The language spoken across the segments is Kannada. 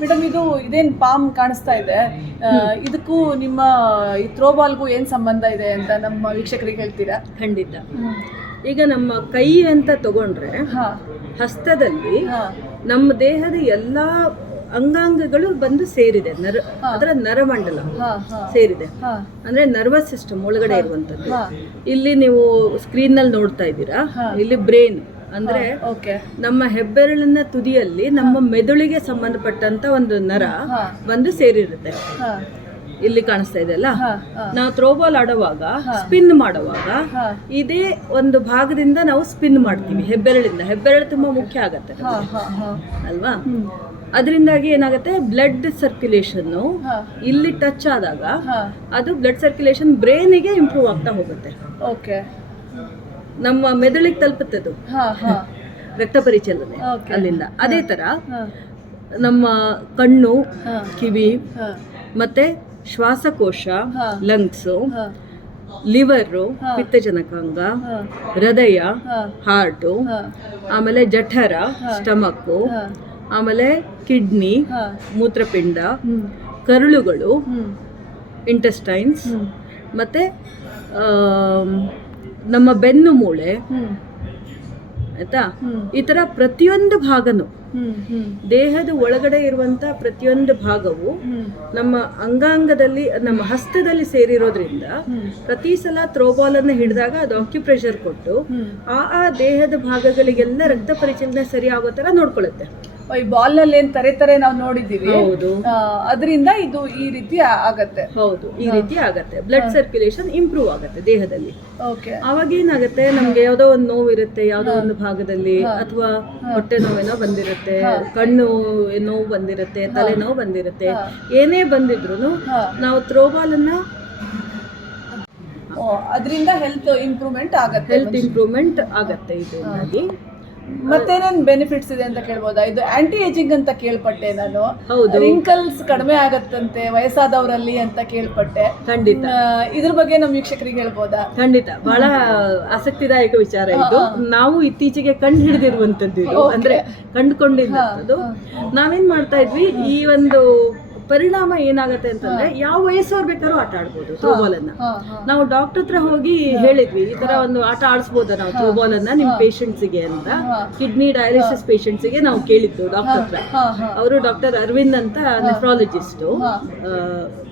ಮೇಡಮ್ ಇದೇನು ಪಾಮ್ ಕಾಣಿಸ್ತಾ ಇದೆ, ಇದಕ್ಕೂ ನಿಮ್ಮ ಈ ಥ್ರೋಬಾಲ್ಗೂ ಏನು ಸಂಬಂಧ ಇದೆ ಅಂತ ನಮ್ಮ ವೀಕ್ಷಕರಿಗೆ ಹೇಳ್ತೀರಾ? ಖಂಡಿತ. ಈಗ ನಮ್ಮ ಕೈ ಅಂತ ತಗೊಂಡ್ರೆ ಹಸ್ತದಲ್ಲಿ ನಮ್ಮ ದೇಹದ ಎಲ್ಲ ಅಂಗಾಂಗಗಳು ಬಂದು ಸೇರಿದೆ, ಅದರ ನರಮಂಡಲ ಸೇರಿದೆ, ಅಂದ್ರೆ ನರ್ವಸ್ ಸಿಸ್ಟಮ್ ಒಳಗಡೆ ಇರುವಂತದ್ದು. ಇಲ್ಲಿ ನೀವು ಸ್ಕ್ರೀನ್ ನಲ್ಲಿ ನೋಡ್ತಾ ಇದ್ದೀರಾ, ಇಲ್ಲಿ ಬ್ರೈನ್ ಅಂದ್ರೆ ನಮ್ಮ ಹೆಬ್ಬೆರಳಿನ ತುದಿಯಲ್ಲಿ ನಮ್ಮ ಮೆದುಳಿಗೆ ಸಂಬಂಧಪಟ್ಟಂತ ಒಂದು ನರ ಬಂದು ಸೇರಿರುತ್ತೆ. ಇಲ್ಲಿ ಕಾಣಿಸ್ತಾ ಇದೆ ಅಲ್ಲ, ನಾವು ಥ್ರೋಬಾಲ್ ಆಡುವಾಗ ಸ್ಪಿನ್ ಮಾಡುವಾಗ ಇದೇ ಒಂದು ಭಾಗದಿಂದ ನಾವು ಸ್ಪಿನ್ ಮಾಡ್ತೀವಿ ಹೆಬ್ಬೆರಳಿಂದ. ಹೆಬ್ಬೆರಳು ತುಂಬಾ ಮುಖ್ಯ ಆಗತ್ತೆ ಅಲ್ವಾ? ಅದರಿಂದಾಗಿ ಏನಾಗುತ್ತೆ, ಬ್ಲಡ್ ಸರ್ಕ್ಯುಲೇಷನ್ ಇಲ್ಲಿ ಟಚ್ ಆದಾಗ ಅದು ಬ್ಲಡ್ ಸರ್ಕ್ಯುಲೇಷನ್ ಬ್ರೈನಿಗೆ ಇಂಪ್ರೂವ್ ಆಗ್ತಾ ಹೋಗುತ್ತೆ. ನಮ್ಮ ಮೆದುಳಿಗೆ ತಲುಪುತ್ತೆ ರಕ್ತ ಪರಿಚಲನೆ ಅಲ್ಲಿಂದ. ಅದೇ ತರ ನಮ್ಮ ಕಣ್ಣು, ಕಿವಿ, ಮತ್ತೆ ಶ್ವಾಸಕೋಶ, ಲಂಗ್ಸ್, ಲಿವರು, ಪಿತ್ತಜನಕಾಂಗ, ಹೃದಯ, ಹಾರ್ಟು, ಆಮೇಲೆ ಜಠರ, ಸ್ಟಮಕ್, ಆಮೇಲೆ ಕಿಡ್ನಿ, ಮೂತ್ರಪಿಂಡ, ಕರುಳುಗಳು, ಇಂಟೆಸ್ಟೈನ್ಸ್, ಮತ್ತೆ ನಮ್ಮ ಬೆನ್ನು ಮೂಳೆ, ಆಯ್ತಾ? ಈ ತರ ಪ್ರತಿಯೊಂದು ಭಾಗನು, ದೇಹದ ಒಳಗಡೆ ಇರುವಂತ ಪ್ರತಿಯೊಂದು ಭಾಗವು ನಮ್ಮ ಅಂಗಾಂಗದಲ್ಲಿ, ನಮ್ಮ ಹಸ್ತದಲ್ಲಿ ಸೇರಿರೋದ್ರಿಂದ ಪ್ರತಿ ಸಲ ಥ್ರೋಬಾಲ್ ಅನ್ನು ಹಿಡಿದಾಗ ಅದು ಆಕ್ಯುಪ್ರೆಷರ್ ಕೊಟ್ಟು ಆ ದೇಹದ ಭಾಗಗಳಿಗೆಲ್ಲ ರಕ್ತ ಪರಿಚಲನೆ ಸರಿ ಆಗೋ ತರ ನೋಡ್ಕೊಳ್ಳುತ್ತೆ. ಈ ಬಾಲ್ ನಲ್ಲಿ ಏನ್ ತಾರೆ ನಾವು ನೋಡಿದೀವಿ, ಅದರಿಂದ ಇದು ಈ ರೀತಿ ಆಗತ್ತೆ. ಹೌದು, ಈ ರೀತಿ ಆಗತ್ತೆ. ಬ್ಲಡ್ ಸರ್ಕ್ಯುಲೇಷನ್ ಇಂಪ್ರೂವ್ ಆಗತ್ತೆ ದೇಹದಲ್ಲಿ. ಅವಾಗ ಏನಾಗುತ್ತೆ, ನಮ್ಗೆ ಯಾವ್ದೋ ಒಂದು ನೋವು ಇರುತ್ತೆ ಯಾವ್ದೋ ಒಂದು ಭಾಗದಲ್ಲಿ, ಅಥವಾ ಹೊಟ್ಟೆ ನೋವೇನೋ ಬಂದಿರುತ್ತೆ, ಕಣ್ಣು ನೋವು ಬಂದಿರುತ್ತೆ, ತಲೆ ನೋವು ಬಂದಿರುತ್ತೆ, ಏನೇ ಬಂದಿದ್ರು ನಾವು ಥ್ರೋಬಾಲ್ ಅನ್ನ, ಅದರಿಂದ ಹೆಲ್ತ್ ಇಂಪ್ರೂವ್ಮೆಂಟ್ ಆಗತ್ತೆ ಇದರಿಂದಾಗಿ. ಮತ್ತೇನೇನ್ ಬೆನಿಫಿಟ್ಸ್ ಇದೆ ಅಂತ ಕೇಳ್ಬೋದಾ? ಇದು ಆಂಟಿ ಏಜಿಂಗ್ ಅಂತ ಕೇಳ್ಪಟ್ಟೆ ನಾನು. ರಿಂಕಲ್ಸ್ ಕಡಿಮೆ ಆಗತ್ತಂತೆ ವಯಸ್ಸಾದವರಲ್ಲಿ ಅಂತ ಕೇಳ್ಪಟ್ಟೆ. ಖಂಡಿತ. ಇದ್ರ ಬಗ್ಗೆ ನಮ್ಮ ವೀಕ್ಷಕರಿಗೆ ಹೇಳ್ಬೋದಾ? ಖಂಡಿತ, ಬಹಳ ಆಸಕ್ತಿದಾಯಕ ವಿಚಾರ ಇದು. ನಾವು ಇತ್ತೀಚೆಗೆ ಕಂಡು ಹಿಡಿದಿರುವಂತದ್ದು ಇದು, ಅಂದ್ರೆ ಕಂಡುಕೊಂಡಿದ್ದು. ನಾವೇನ್ ಮಾಡ್ತಾ ಇದ್ವಿ, ಈ ಒಂದು ಪರಿಣಾಮ ಏನಾಗತ್ತೆ ಅಂತಂದ್ರೆ ಯಾವ ವಯಸ್ಸವ್ರು ಬೇಕಾದ್ರೂ ಆಟ ಆಡ್ಬೋದು ಥ್ರೋಬಾಲ್ ಅನ್ನ. ನಾವು ಡಾಕ್ಟರ್ ಹತ್ರ ಹೋಗಿ ಹೇಳಿದ್ವಿ, ಈ ತರ ಒಂದು ಆಟ ಆಡಿಸ್ಬೋದ ನಾವು ಥ್ರೋಬಾಲ್ ಅನ್ನ ನಿಮ್ ಪೇಷಂಟ್ಸ್ಗೆ ಅಂತ. ಕಿಡ್ನಿ ಡಯಾಲಿಸಿಸ್ ಪೇಷಂಟ್ಸ್ಗೆ ನಾವು ಕೇಳಿದ್ದು ಡಾಕ್ಟರ್ ಹತ್ರ. ಅವರು ಡಾಕ್ಟರ್ ಅರವಿಂದ್ ಅಂತ ನೆಫ್ರಾಲಜಿಸ್ಟ್,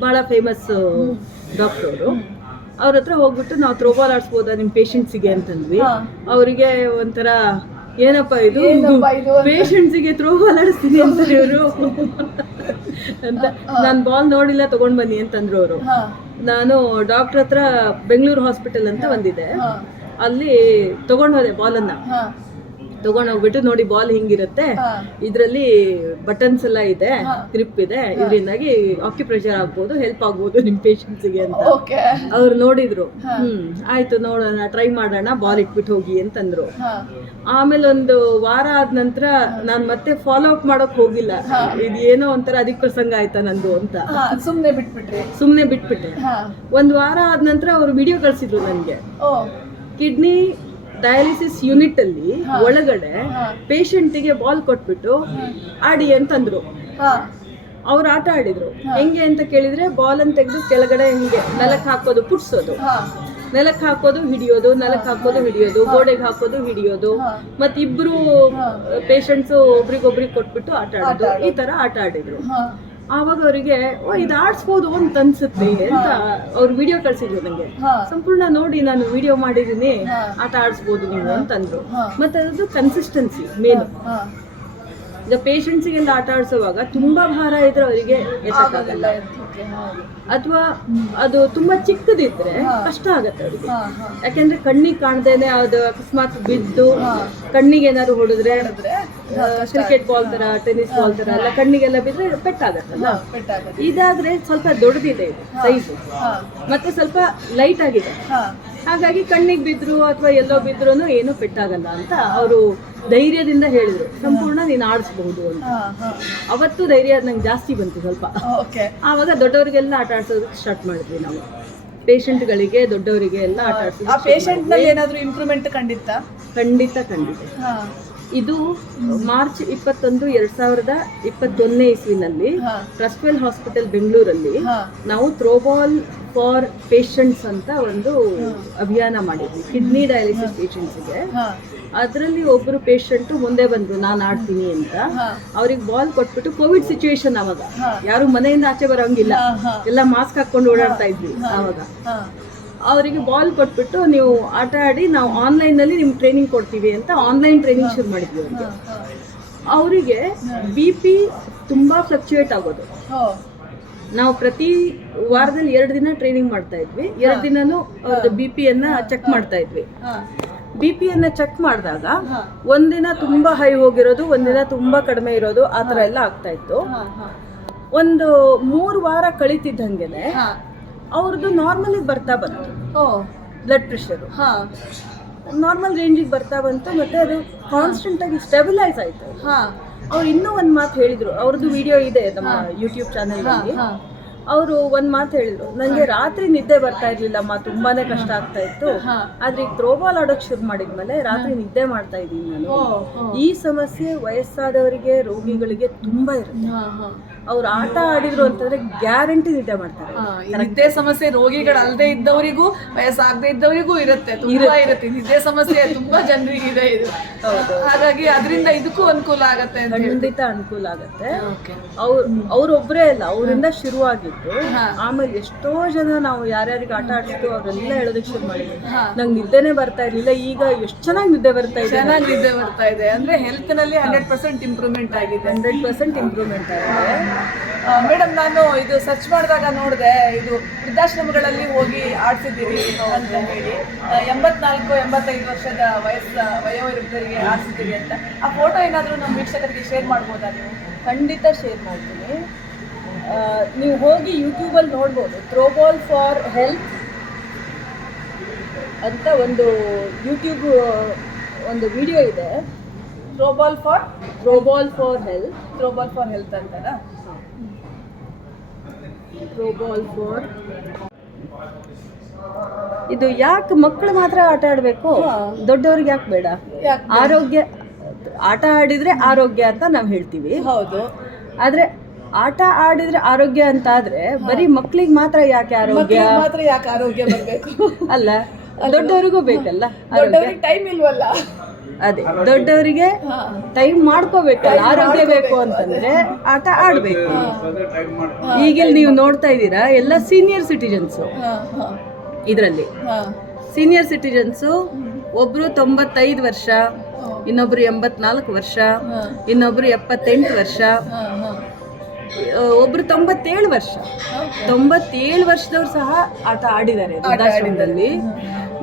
ಬಹಳ ಫೇಮಸ್ ಡಾಕ್ಟರ್ ಅವರು. ಅವ್ರ ಹತ್ರ ಹೋಗ್ಬಿಟ್ಟು ನಾವು ಥ್ರೋಬಾಲ್ ಆಡಿಸ್ಬೋದಾ ನಿಮ್ ಪೇಷಂಟ್ಸ್ಗೆ ಅಂತಂದ್ವಿ. ಅವರಿಗೆ ಒಂಥರ ಏನಪ್ಪ ಇದು ಪೇಷಂಟ್ಸಿಗೆ ಥ್ರೋಬಾಲ್ ಆಡಿಸ್ತೀನಿ ಅಂತ ಇವರು ಅಂತ. ನಾನು ಬಾಲ್ ನೋಡಿಲ್ಲ, ತಗೊಂಡ್ ಬನ್ನಿ ಅಂತಂದ್ರು ಅವರು. ನಾನು ಡಾಕ್ಟರ್ ಹತ್ರ ಬೆಂಗಳೂರು ಹಾಸ್ಪಿಟಲ್ ಅಂತ ಒಂದಿದೆ, ಅಲ್ಲಿ ತಗೊಂಡ್ ಹೋದೆ ಬಾಲನ್ನ. ತಗೊಂಡ್ ಹೋಗ್ಬಿಟ್ಟು ನೋಡಿ ಬಾಲ್ ಹಿಂಗಿರುತ್ತೆ, ಇದ್ರಲ್ಲಿ ಬಟನ್ಸ್ ಎಲ್ಲ ಇದೆ, ಗ್ರಿಪ್ ಇದೆ, ಇದರಿಂದಾಗಿ ಆಕ್ಯುಪ್ರೆಷರ್ ಆಗ್ಬೋದು, ಹೆಲ್ಪ್ ಆಗ್ಬೋದು ನಿಮ್ ಪೇಷಂಟ್ಸ್ಗೆ ಅಂತ ಅವ್ರು ನೋಡಿದ್ರು. ಆಯ್ತು ನೋಡೋಣ, ಟ್ರೈ ಮಾಡೋಣ, ಬಾಲ್ ಇಟ್ಬಿಟ್ಟು ಹೋಗಿ ಅಂತಂದ್ರು. ಆಮೇಲೆ ಒಂದು ವಾರ ಆದ ನಂತರ ನಾನ್ ಮತ್ತೆ ಫಾಲೋ ಅಪ್ ಮಾಡೋಕ್ ಹೋಗಿಲ್ಲ, ಇದು ಏನೋ ಒಂಥರ ಅಧಿಕ ಪ್ರಸಂಗ ಆಯ್ತಾ ನಂದು ಅಂತ ಸುಮ್ನೆ ಬಿಟ್ಬಿಟ್ಟೆ. ಒಂದ್ ವಾರ ಆದ ನಂತರ ಅವ್ರು ವಿಡಿಯೋ ಕಳ್ಸಿದ್ರು ನನ್ಗೆ. ಕಿಡ್ನಿ ಡಯಾಲಿಸಿಸ್ ಯೂನಿಟ್ ಅಲ್ಲಿ ಒಳಗಡೆ ಪೇಷಂಟಿಗೆ ಬಾಲ್ ಕೊಟ್ಬಿಟ್ಟು ಆಡಿ ಅಂತಂದ್ರು. ಅವ್ರು ಆಟ ಆಡಿದ್ರು. ಹೆಂಗೆ ಅಂತ ಕೇಳಿದ್ರೆ, ಬಾಲ್ ಅನ್ನು ತೆಗೆದು ಕೆಳಗಡೆ ಹಿಂಗೆ ನೆಲಕ್ಕೆ ಹಾಕೋದು, ಪುಟ್ಸೋದು, ನೆಲಕ್ಕೆ ಹಾಕೋದು ಹಿಡಿಯೋದು, ನೆಲಕ್ಕೆ ಹಾಕೋದು ಹಿಡಿಯೋದು, ಗೋಡೆಗೆ ಹಾಕೋದು ಹಿಡಿಯೋದು, ಮತ್ತೆ ಇಬ್ರು ಪೇಷಂಟ್ಸ್ ಒಬ್ರಿಗೊಬ್ರಿಗೆ ಕೊಟ್ಬಿಟ್ಟು ಆಟ ಆಡೋದು, ಈ ತರ ಆಟ ಆಡಿದ್ರು. ಆವಾಗ ಅವರಿಗೆ ಇದು ಆಡ್ಸ್ಬೋದು ಅಂತ ಅನ್ಸುತ್ತೆ ಅಂತ ಅವ್ರು ವಿಡಿಯೋ ಕಳ್ಸಿದ್ರು ನಂಗೆ. ಸಂಪೂರ್ಣ ನೋಡಿ, ನಾನು ವಿಡಿಯೋ ಮಾಡಿದೀನಿ, ಆಟ ಆಡ್ಸ್ಬೋದು ನೀವು ಅಂತಂದ್ರು. ಮತ್ತೆ ಅದು ಕನ್ಸಿಸ್ಟೆನ್ಸಿ ಮೇನು. ಈಗ ಪೇಷಂಟ್ಸಿಗೆಲ್ಲ ಆಟ ಆಡಿಸುವಾಗ ತುಂಬಾ ಭಾರ ಇದ್ರೆ ಅವರಿಗೆ ಎತ್ತಕ್ಕಾಗಲ್ಲ, ಅಥವಾ ಅದು ತುಂಬಾ ಚಿಕ್ಕದಿದ್ರೆ ಕಷ್ಟ ಆಗತ್ತೆ ಅವರಿಗೆ. ಯಾಕೆಂದ್ರೆ ಕಣ್ಣಿಗೆ ಕಾಣದೇನೆ ಅದು ಅಕಸ್ಮಾತ್ ಬಿದ್ದು ಕಣ್ಣಿಗೆ ಏನಾದ್ರು ಹೊಡೆದ್ರೆ, ಕ್ರಿಕೆಟ್ ಬಾಲ್ ತರ, ಟೆನ್ನಿಸ್ ಬಾಲ್ ತರ ಎಲ್ಲ ಕಣ್ಣಿಗೆಲ್ಲ ಬಿದ್ರೆ ಪೆಟ್ಟಾಗತ್ತಲ್ಲ. ಇದಾದ್ರೆ ಸ್ವಲ್ಪ ದೊಡ್ಡದಿದೆ ಇದು ಸೈಜು, ಮತ್ತೆ ಸ್ವಲ್ಪ ಲೈಟ್ ಆಗಿದೆ, ಹಾಗಾಗಿ ಕಣ್ಣಿಗೆ ಬಿದ್ರು ಅಥವಾ ಎಲ್ಲೋ ಬಿದ್ರು ಏನು ಪೆಟ್ಟಾಗಲ್ಲ ಅಂತ ಅವರು ಧೈರ್ಯದಿಂದ ಹೇಳಿದ್ರು. ಸಂಪೂರ್ಣ ನೀನು ಆಡಿಸಬಹುದು ಅಂತ. ಅವತ್ತು ಧೈರ್ಯ ನಂಗೆ ಜಾಸ್ತಿ ಬಂತು ಸ್ವಲ್ಪ. ಆವಾಗ ದೊಡ್ಡವರಿಗೆಲ್ಲ ಆಟ ಆಡ್ಸೋದಕ್ಕೆ ಸ್ಟಾರ್ಟ್ ಮಾಡಿದ್ವಿ ನಾವು. ಪೇಷಂಟ್ಗಳಿಗೆ, ದೊಡ್ಡವರಿಗೆ ಎಲ್ಲ ಆಟ ಆಡ್ಸೋದು. ಪೇಷಂಟ್ ನಲ್ಲಿ ಏನಾದರೂ ಇಂಪ್ರೂವ್ಮೆಂಟ್ ಖಂಡಿತ ಖಂಡಿತ ಖಂಡಿತ ಇದು ಮಾರ್ಚ್ 21, 2021 ಇಸ್ವಿನಲ್ಲಿ ಟ್ರಸ್ಟ್ವೆಲ್ ಹಾಸ್ಪಿಟಲ್ ಬೆಂಗಳೂರಲ್ಲಿ ನಾವು ಥ್ರೋಬಾಲ್ ಫಾರ್ ಪೇಷಂಟ್ಸ್ ಅಂತ ಒಂದು ಅಭಿಯಾನ ಮಾಡಿದ್ವಿ ಕಿಡ್ನಿ ಡಯಾಲಿಸಿಸ್ ಪೇಷಂಟ್ಸ್ಗೆ. ಅದರಲ್ಲಿ ಒಬ್ಬರು ಪೇಷಂಟ್ ಮುಂದೆ ಬಂದ್ರು ನಾನು ಆಡ್ತೀನಿ ಅಂತ. ಅವ್ರಿಗೆ ಬಾಲ್ ಕೊಟ್ಬಿಟ್ಟು ಕೋವಿಡ್ ಸಿಚುವೇಶನ್ ಅವಾಗ ಯಾರು ಮನೆಯಿಂದ ಆಚೆ ಬರೋಂಗಿಲ್ಲ, ಎಲ್ಲ ಮಾಸ್ಕ್ ಹಾಕೊಂಡು ಓಡಾಡ್ತಾ ಇದ್ವಿ ಅವಾಗ. ಅವರಿಗೆ ಬಾಲ್ ಕೊಟ್ಬಿಟ್ಟು ನೀವು ಆಟ ಆಡಿ, ನಾವು ಆನ್ಲೈನಲ್ಲಿ ನಿಮ್ಗೆ ಟ್ರೈನಿಂಗ್ ಕೊಡ್ತೀವಿ ಅಂತ ಆನ್ಲೈನ್ ಟ್ರೈನಿಂಗ್ ಶುರು ಮಾಡಿದ್ವಿ ಅವ್ರಿಗೆ. ಅವರಿಗೆ BP ತುಂಬಾ ಫ್ಲಕ್ಚುಯೇಟ್ ಆಗೋದು. ನಾವು ಪ್ರತಿ ವಾರದಲ್ಲಿ 2 ದಿನ ಟ್ರೈನಿಂಗ್ ಮಾಡ್ತಾ ಇದ್ವಿ. 2 ದಿನನೂ ಅವ್ರದ್ದು BP-ಯನ್ನು ಚೆಕ್ ಮಾಡ್ತಾ ಇದ್ವಿ. BP-ಯನ್ನು ಚೆಕ್ ಮಾಡಿದಾಗ ಒಂದಿನ ತುಂಬಾ ಹೈ ಹೋಗಿರೋದು, ಒಂದಿನ ತುಂಬಾ ಕಡಿಮೆ ಇರೋದು, ಆ ಥರ ಎಲ್ಲ ಆಗ್ತಾ ಇತ್ತು. ಒಂದು 3 ವಾರ ಕಳೀತಿದ್ದಂಗೆನೆ ಅವ್ರದ್ದು ನಾರ್ಮಲಿಗೆ ಬರ್ತಾ ಬಂತು. ಬ್ಲಡ್ ಪ್ರೆಷರು ನಾರ್ಮಲ್ ರೇಂಜಿಗೆ ಬರ್ತಾ ಬಂತು. ಮತ್ತೆ ಅದು ಕಾನ್ಸ್ಟೆಂಟ್ ಆಗಿ ಸ್ಟೆಬಿಲೈಸ್ ಆಯ್ತು. ಅವ್ರು ಇನ್ನೂ ಒಂದು ಮಾತು ಹೇಳಿದ್ರು, ಅವ್ರದ್ದು ವಿಡಿಯೋ ಇದೆ ನಮ್ಮ ಯೂಟ್ಯೂಬ್ ಚಾನಲ್ನಲ್ಲಿ. ಅವರು ಒಂದು ಮಾತು ಹೇಳಿದ್ರು, ನನಗೆ ರಾತ್ರಿ ನಿದ್ದೆ ಬರ್ತಾ ಇರ್ಲಿಲ್ಲಮ್ಮ, ತುಂಬಾನೇ ಕಷ್ಟ ಆಗ್ತಾ ಇತ್ತು. ಆದ್ರೆ ಈಗ ಥ್ರೋಬಾಲ್ ಆಡೋಕೆ ಶುರು ಮಾಡಿದ್ಮೇಲೆ ರಾತ್ರಿ ನಿದ್ದೆ ಮಾಡ್ತಾ ಇದ್ದೀನಿ ನಾನು. ಈ ಸಮಸ್ಯೆ ವಯಸ್ಸಾದವರಿಗೆ, ರೋಗಿಗಳಿಗೆ ತುಂಬಾ ಇರುತ್ತೆ. ಅವ್ರು ಆಟ ಆಡಿದ್ರು ಅಂತಂದ್ರೆ ಗ್ಯಾರಂಟಿ ನಿದ್ದೆ ಮಾಡ್ತಾರೆ. ನಿದ್ದೆ ಸಮಸ್ಯೆ ರೋಗಿಗಳಲ್ಲದೆ ಇದ್ದವರಿಗೂ, ವಯಸ್ಸಾಗದೆ ಇದ್ದವರಿಗೂ ಇರುತ್ತೆ, ತುಂಬಾ ಇರುತ್ತೆ. ನಿದ್ದೆ ಸಮಸ್ಯೆ ತುಂಬಾ ಜನರಿಗೆ ಇದೆ ಇದು. ಹಾಗಾಗಿ ಅದರಿಂದ ಇದಕ್ಕೂ ಅನುಕೂಲ ಆಗತ್ತೆ, ಖಂಡಿತ ಅನುಕೂಲ ಆಗತ್ತೆ. ಅವ್ರೊಬ್ಬರೇ ಅಲ್ಲ, ಅವರಿಂದ ಶುರುವಾಗಿದ್ದು ಆಮೇಲೆ ಎಷ್ಟೋ ಜನ ನಾವು ಯಾರ್ಯಾರಿಗೆ ಆಟ ಆಡಿಸ್ತು ಅವರೆಲ್ಲ ಹೇಳೋದಕ್ಕೆ ಶುರು ಮಾಡಿದ್ವಿ. ನಂಗೆ ನಿದ್ದೆನೆ ಬರ್ತಾ ಇರ್ಲಿಲ್ಲ, ಈಗ ಎಷ್ಟು ಚೆನ್ನಾಗಿ ನಿದ್ದೆ ಬರ್ತಾ ಇದೆ. ಚೆನ್ನಾಗಿ ನಿದ್ದೆ ಬರ್ತಾ ಇದೆ ಅಂದ್ರೆ ಹೆಲ್ತ್ ನಲ್ಲಿ 100% ಇಂಪ್ರೂವ್ಮೆಂಟ್ ಆಗಿದೆ. 100% ಇಂಪ್ರೂವ್ಮೆಂಟ್ ಆಗಿದೆ. ಮೇಡಮ್, ನಾನು ಇದು ಸರ್ಚ್ ಮಾಡಿದಾಗ ನೋಡಿದೆ, ಇದು ವೃದ್ಧಾಶ್ರಮಗಳಲ್ಲಿ ಹೋಗಿ ಆಡ್ಸಿದ್ದೀರಿ ಅಂತ ಹೇಳಿ, 84-85 ವರ್ಷದ ವಯೋವೃದ್ಧರಿಗೆ ಆಡ್ಸಿದ್ದೀರಿ ಅಂತ. ಆ ಫೋಟೋ ಏನಾದರೂ ನಮ್ಮ ವೀಕ್ಷಕರಿಗೆ ಶೇರ್ ಮಾಡ್ಬೋದಾ ನೀವು? ಖಂಡಿತ ಶೇರ್ ಮಾಡ್ತೀನಿ. ನೀವು ಹೋಗಿ ಯೂಟ್ಯೂಬಲ್ಲಿ ನೋಡ್ಬೋದು, ಥ್ರೋಬಾಲ್ ಫಾರ್ ಹೆಲ್ತ್ ಅಂತ ಒಂದು ಯೂಟ್ಯೂಬ್ ಒಂದು ವಿಡಿಯೋ ಇದೆ. Throwball for health, throwball for health ಅಂತಾರ? ಥ್ರೋಬಾಲ್ ಫಾರ್ ಇದು ಯಾಕೆ ಮಕ್ಕಳು ಮಾತ್ರ ಆಟ ಆಡಬೇಕು, ದೊಡ್ಡವ್ರಿಗೆ ಯಾಕೆ ಬೇಡ? ಆರೋಗ್ಯ, ಆಟ ಆಡಿದ್ರೆ ಆರೋಗ್ಯ ಅಂತ ನಾವು ಹೇಳ್ತೀವಿ. ಹೌದು. ಆದ್ರೆ ಆಟ ಆಡಿದ್ರೆ ಆರೋಗ್ಯ ಅಂತ ಆದ್ರೆ ಬರೀ ಮಕ್ಳಿಗೆ ಮಾತ್ರ ಯಾಕೆ ಆರೋಗ್ಯ? ಮಾತ್ರ ಯಾಕೆ ಆರೋಗ್ಯ ಬರಬೇಕು? ಅಲ್ಲ, ದೊಡ್ಡವರಿಗೂ ಬೇಕಲ್ಲ. ದೊಡ್ಡವರಿಗೆ ಟೈಮ್ ಇಲ್ವಲ್ಲ? ಅದೇ, ದೊಡ್ಡವರಿಗೆ ಟೈಮ್ ಮಾಡ್ಕೋಬೇಕಲ್ಲ. ಆರೋಗ್ಯ ಬೇಕು ಅಂತಂದ್ರೆ ಆಟ ಆಡ್ಬೇಕು. ಈಗ ನೀವು ನೋಡ್ತಾ ಇದ್ದೀರಾ, ಎಲ್ಲ ಸೀನಿಯರ್ ಸಿಟಿಜನ್ಸು. ಇದರಲ್ಲಿ ಸೀನಿಯರ್ ಸಿಟಿಜನ್ಸು ಒಬ್ರು 95 ವರ್ಷ, ಇನ್ನೊಬ್ರು 84 ವರ್ಷ, ಇನ್ನೊಬ್ರು 78 ವರ್ಷ, ಒಬ್ರು 97 ವರ್ಷ. 97 ವರ್ಷದವ್ರು ಸಹ ಆಟ ಆಡಿದ್ದಾರೆ ವೃದ್ಧಾಶ್ರಮದಲ್ಲಿ.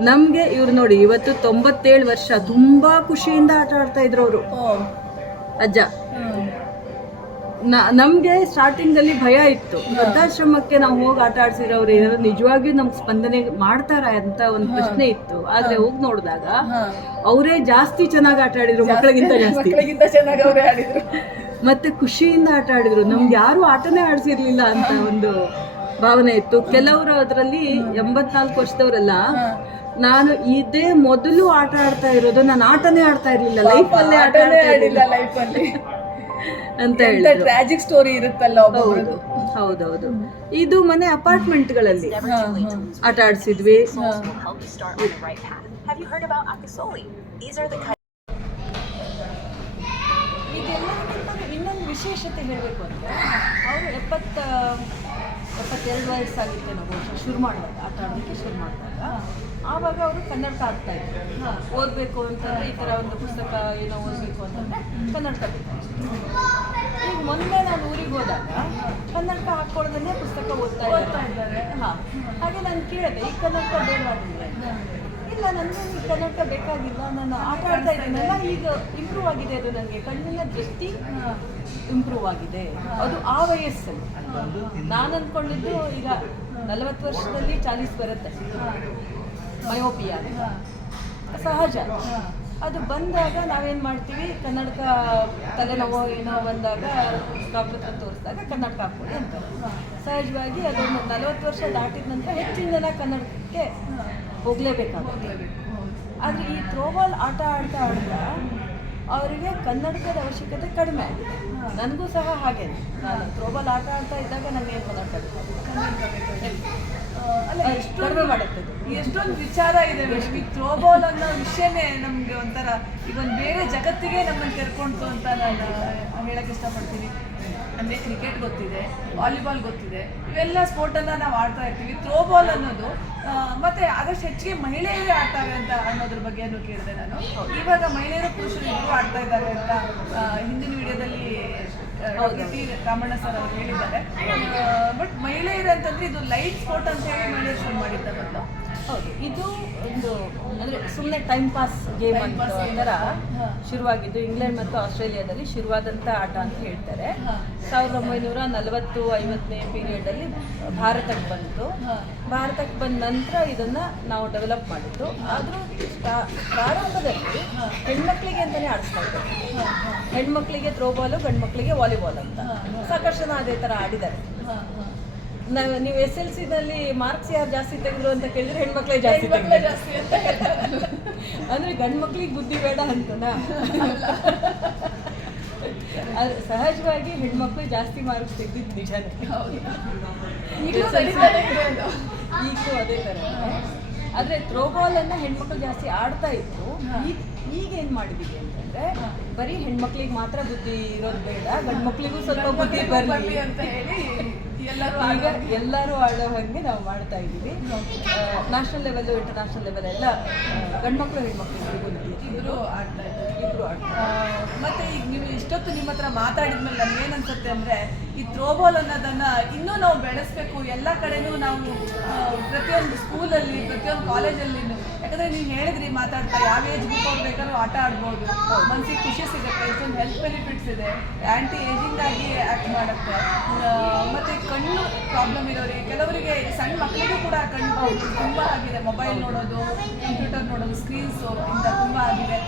ನಮ್ಗೆ ಇವ್ರು ನೋಡಿ, ಇವತ್ತು 97 ವರ್ಷ, ತುಂಬಾ ಖುಷಿಯಿಂದ ಆಟ ಆಡ್ತಾ ಇದ್ರು ಅವರು ಅಜ್ಜ. ನಮ್ಗೆ ಸ್ಟಾರ್ಟಿಂಗ್ ಅಲ್ಲಿ ಭಯ ಇತ್ತು, ವೃದ್ಧಾಶ್ರಮಕ್ಕೆ ನಾವು ಹೋಗಿ ಆಟ ಆಡ್ಸಿರೋರು ಏನಾದ್ರು ನಿಜವಾಗಿಯೂ ನಮ್ಗೆ ಸ್ಪಂದನೆ ಮಾಡ್ತಾರ ಅಂತ ಒಂದು ಪ್ರಶ್ನೆ ಇತ್ತು. ಆದ್ರೆ ಹೋಗಿ ನೋಡಿದಾಗ ಅವರೇ ಜಾಸ್ತಿ ಚೆನ್ನಾಗಿ ಆಟ ಆಡಿದ್ರು, ಮಕ್ಕಳಿಗಿಂತ ಚೆನ್ನಾಗಿ ಅವರೇ ಆಡಿದ್ರು. ಮತ್ತೆ ಖುಷಿಯಿಂದ ಆಟ ಆಡಿದ್ರು. ನಮ್ಗೆ ಯಾರು ಆಟನೇ ಆಡ್ಸಿರ್ಲಿಲ್ಲ ಅಂತ ಒಂದು ಭಾವನೆ ಇತ್ತು. ಕೆಲವರು ಅದರಲ್ಲಿ 84 ವರ್ಷದವರೆಲ್ಲ, ನಾನು ಇದೇ ಮೊದಲು ಆಟ ಆಡ್ತಾ ಇರೋದು, ನಾನು ಆಟನೇ ಆಡ್ತಾ ಇರ್ಲಿಲ್ಲ, ಲೈಫಲ್ಲೇ ಆಟನೇ ಆಡಿಲ್ಲ ಲೈಫಲ್ಲಿ ಅಂತ ಹೇಳಿ ಟ್ರಾಜಿಕ್ ಸ್ಟೋರಿ ಇರುತ್ತಲ್ಲ ಒಬ್ಬರದು. ಹೌದೌದು. ಇದು ಮನೆ ಅಪಾರ್ಟ್ಮೆಂಟ್ಗಳಲ್ಲಿ ಆಟ ಆಡ್ಸಿದ್ವಿ. ಇನ್ನೊಂದು ವಿಶೇಷತೆ ಹೇಳಬೇಕು ಅಂದರೆ, ಅವರು 72 ವಯಸ್ಸಾಗಿತ್ತು ನಾವು ಶುರು ಮಾಡಿದಾಗ, ಆಟ ಆಡೋದಕ್ಕೆ ಶುರು ಮಾಡಿದಾಗ. ಆವಾಗ ಅವರು ಕನ್ನಡಕ ಆಗ್ತಾ ಇದ್ರು. ಓದಬೇಕು ಅಂತಂದರೆ, ಈ ಥರ ಒಂದು ಪುಸ್ತಕ ಏನೋ ಓದಬೇಕು ಅಂತಂದರೆ ಕನ್ನಡಕ ಬೇಕಾಗಿತ್ತು. ಈಗ ಮೊನ್ನೆ ನಾನು ಊರಿಗೆ ಹೋದಾಗ ಕನ್ನಡಕ ಹಾಕ್ಕೊಳ್ಳೋದನ್ನೇ ಪುಸ್ತಕ ಓದ್ತಾ ಇದ್ದಾರೆ. ಹಾಗೆ ನಾನು ಕೇಳಿದೆ, ಈ ಕನ್ನಡಕ ಬೇಡವಾಗಿದೆ? ಇಲ್ಲ, ನನಗೆ ಈ ಕನ್ನಡಕ ಬೇಕಾಗಿಲ್ಲ, ನಾನು ಆಟ ಆಡ್ತಾ ಇದ್ದೀನಲ್ಲ, ಈಗ ಇಂಪ್ರೂವ್ ಆಗಿದೆ, ಅದು ನನಗೆ ಕಣ್ಣಿನ ದೃಷ್ಟಿ ಇಂಪ್ರೂವ್ ಆಗಿದೆ. ಅದು ಆ ವಯಸ್ಸಲ್ಲಿ. ನಾನು ಅಂದ್ಕೊಂಡಿದ್ದು ಈಗ 40 ವರ್ಷದಲ್ಲಿ 40 ಬರುತ್ತೆ ಮಯೋಪಿಯಾ, ಸಹಜ. ಅದು ಬಂದಾಗ ನಾವೇನು ಮಾಡ್ತೀವಿ, ಕನ್ನಡಕ ತಲೆನೋವು ಏನೋ ಬಂದಾಗ ಡಾಕ್ಟರ್ ಹತ್ರ ತೋರಿಸಿದಾಗ ಕನ್ನಡಕ ಹಾಕ್ಕೊಳ್ಳಿ ಅಂತ. ಸಹಜವಾಗಿ ಅದೊಂದು 40 ವರ್ಷ ದಾಟಿದ ನಂತರ ಹೆಚ್ಚಿನ ಜನ ಕನ್ನಡಕಕ್ಕೆ ಹೋಗಲೇಬೇಕಾಗುತ್ತೆ. ಆದರೆ ಈ ಥ್ರೋಬಾಲ್ ಆಟ ಆಡ್ತಾ ಅವರಿಗೆ ಕನ್ನಡಕದ ಅವಶ್ಯಕತೆ ಕಡಿಮೆ ಆಗಿದೆ. ನನಗೂ ಸಹ ಹಾಗೆ, ನಾನು ಥ್ರೋಬಾಲ್ ಆಟ ಆಡ್ತಾ ಇದ್ದಾಗ ನನಗೆ ಅಲ್ಲ ಕಡಿಮೆ ಮಾಡುತ್ತೆ. ಎಷ್ಟೊಂದು ವಿಚಾರ ಇದೆ ಮೇಡಮ್. ಈ ಥ್ರೋಬಾಲ್ ಅನ್ನೋ ವಿಷಯನೇ ನಮ್ಗೆ ಒಂಥರ ಈಗ ಒಂದು ಬೇರೆ ಜಗತ್ತಿಗೆ ನಮ್ಮನ್ನು ಕರ್ಕೊಂತು ಅಂತ ನಾನು ಹೇಳಕ್ಕೆ ಇಷ್ಟಪಡ್ತೀನಿ. ಅಂದರೆ ಕ್ರಿಕೆಟ್ ಗೊತ್ತಿದೆ, ವಾಲಿಬಾಲ್ ಗೊತ್ತಿದೆ, ಇವೆಲ್ಲ ಸ್ಪೋರ್ಟನ್ನು ನಾವು ಆಡ್ತಾ ಇರ್ತೀವಿ. ಥ್ರೋಬಾಲ್ ಅನ್ನೋದು ಮತ್ತೆ ಆದಷ್ಟು ಹೆಚ್ಚಿಗೆ ಮಹಿಳೆಯರೇ ಆಡ್ತಾರೆ ಅಂತ ಅನ್ನೋದ್ರ ಬಗ್ಗೆನೂ ಕೇಳಿದೆ ನಾನು. ಇವಾಗ ಮಹಿಳೆಯರು ಪುರುಷರು ಇಬ್ಬರು ಆಡ್ತಾ ಇದ್ದಾರೆ ಅಂತ ಹಿಂದಿನ ವಿಡಿಯೋದಲ್ಲಿ ಟಿ ರಾಮಣ್ಣ ಸರ್ ಅವರು ಹೇಳಿದ್ದಾರೆ. ಬಟ್ ಮಹಿಳೆಯರು ಅಂತಂದ್ರೆ ಇದು ಲೈಟ್ ಸ್ಪೋರ್ಟ್ ಅಂತ ಹೇಳಿ ಮಹಿಳೆಯರು ಶುರು ಮಾಡಿದ್ದ ಮೊದಲು. ಹೌದು, ಇದು ಒಂದು ಅಂದರೆ ಸುಮ್ಮನೆ ಟೈಮ್ ಪಾಸ್ ಗೇಮ್ ಅಂತ ಥರ ಶುರುವಾಗಿದ್ದು ಇಂಗ್ಲೆಂಡ್ ಮತ್ತು ಆಸ್ಟ್ರೇಲಿಯಾದಲ್ಲಿ ಶುರುವಾದಂಥ ಆಟ ಅಂತ ಹೇಳ್ತಾರೆ. 1940-50ನೇ ಪೀರಿಯಡಲ್ಲಿ ಭಾರತಕ್ಕೆ ಬಂತು. ಭಾರತಕ್ಕೆ ಬಂದ ನಂತರ ಇದನ್ನು ನಾವು ಡೆವಲಪ್ ಮಾಡಿದ್ದು. ಆದರೂ ಪ್ರಾರಂಭದಲ್ಲಿ ಹೆಣ್ಮಕ್ಳಿಗೆ ಅಂತಲೇ ಆಡಿಸ್ತಾ ಇದ್ದಾರೆ. ಹೆಣ್ಮಕ್ಳಿಗೆ ಥ್ರೋಬಾಲು, ಗಂಡು ಮಕ್ಕಳಿಗೆ ವಾಲಿಬಾಲ್ ಅಂತ ಸಾಕಷ್ಟು ಜನ ಅದೇ ಥರ ಆಡಿದ್ದಾರೆ. ನೀವು SLC-ನಲ್ಲಿ ಮಾರ್ಕ್ಸ್ ಯಾರು ಜಾಸ್ತಿ ತೆಗೆದ್ರು ಅಂತ ಕೇಳಿದ್ರೆ ಹೆಣ್ಮಕ್ಳೇ ಜಾಸ್ತಿ ಅಂತ ಹೇಳ್ತಾರೆ. ಅಂದ್ರೆ ಗಂಡು ಮಕ್ಳಿಗೆ ಬುದ್ಧಿ ಬೇಡ ಅಂತನಾ? ಅದು ಸಹಜವಾಗಿ ಹೆಣ್ಮಕ್ಳು ಜಾಸ್ತಿ ಮಾರ್ಕ್ಸ್ ತೆಗೆದಿದ್ದು ನಿಜಾನೇ. ಈಗಲೂ ಅದೇ ಥರ. ಆದರೆ ಥ್ರೋಬಾಲನ್ನು ಹೆಣ್ಮಕ್ಳು ಜಾಸ್ತಿ ಆಡ್ತಾ ಇತ್ತು. ಈಗ ಏನು ಮಾಡಿದ್ದೀವಿ ಅಂತಂದರೆ ಬರೀ ಹೆಣ್ಮಕ್ಳಿಗೆ ಮಾತ್ರ ಬುದ್ಧಿ ಇರೋದು ಬೇಡ, ಗಂಡು ಮಕ್ಳಿಗೂ ಸ್ವಲ್ಪ ಬುದ್ಧಿ ಬರಲಿ ಅಂತ ಹೇಳಿ ಈಗ ಎಲ್ಲರೂ ಆಡೋ ಹಾಗೆ ನಾವು ಮಾಡ್ತಾ ಇದ್ದೀವಿ. ನ್ಯಾಷನಲ್ ಲೆವೆಲ್ಲು, ಇಂಟರ್ನ್ಯಾಷನಲ್ ಲೆವೆಲ್ ಎಲ್ಲ ಗಂಡು ಮಕ್ಕಳು ಹೆಣ್ಮಕ್ಳು ಇಬ್ಬರು ಆಡ್ತಾ ಮತ್ತೆ ಈಗ ನೀವು ಇಷ್ಟೊತ್ತು ನಿಮ್ಮ ಹತ್ರ ಮಾತಾಡಿದ್ಮೇಲೆ ನನಗೇನು ಅನ್ಸುತ್ತೆ ಅಂದರೆ ಈ ಥ್ರೋಬಾಲ್ ಅನ್ನೋದನ್ನು ಇನ್ನೂ ನಾವು ಬೆಳೆಸಬೇಕು. ಎಲ್ಲ ಕಡೆನೂ ನಾವು ಪ್ರತಿಯೊಂದು ಸ್ಕೂಲಲ್ಲಿ, ಪ್ರತಿಯೊಂದು ಕಾಲೇಜಲ್ಲಿ, ಯಾಕಂದರೆ ನೀವು ಹೇಳಿದ್ರಿ ಮಾತಾಡ್ತಾ ಯಾವ ಏಜ್ ಗ್ರೂಪ್ ಅವ್ರು ಬೇಕಾದ್ರೂ ಆಟ ಆಡ್ಬೋದು. ಮನಸ್ಸಿಗೆ ಖುಷಿ ಸಿಗುತ್ತೆ, ಎಷ್ಟೊಂದು ಹೆಲ್ತ್ ಬೆನಿಫಿಟ್ಸ್ ಇದೆ, ಆ್ಯಂಟಿ ಏಜಿಂಗ್ ಆಗಿ ಆ್ಯಕ್ಟ್ ಮಾಡುತ್ತೆ. ಮತ್ತು ಕಣ್ಣು ಪ್ರಾಬ್ಲಮ್ ಇರೋರಿಗೆ, ಕೆಲವರಿಗೆ ಸಣ್ಣ ಮಕ್ಕಳಿಗೂ ಕೂಡ ಕಣ್ಣು ತುಂಬ ಆಗಿದೆ. ಮೊಬೈಲ್ ನೋಡೋದು, ಕಂಪ್ಯೂಟರ್ ನೋಡೋದು, ಸ್ಕ್ರೀನ್ಸು ಇಂದ ತುಂಬ ಆಗಿದೆ.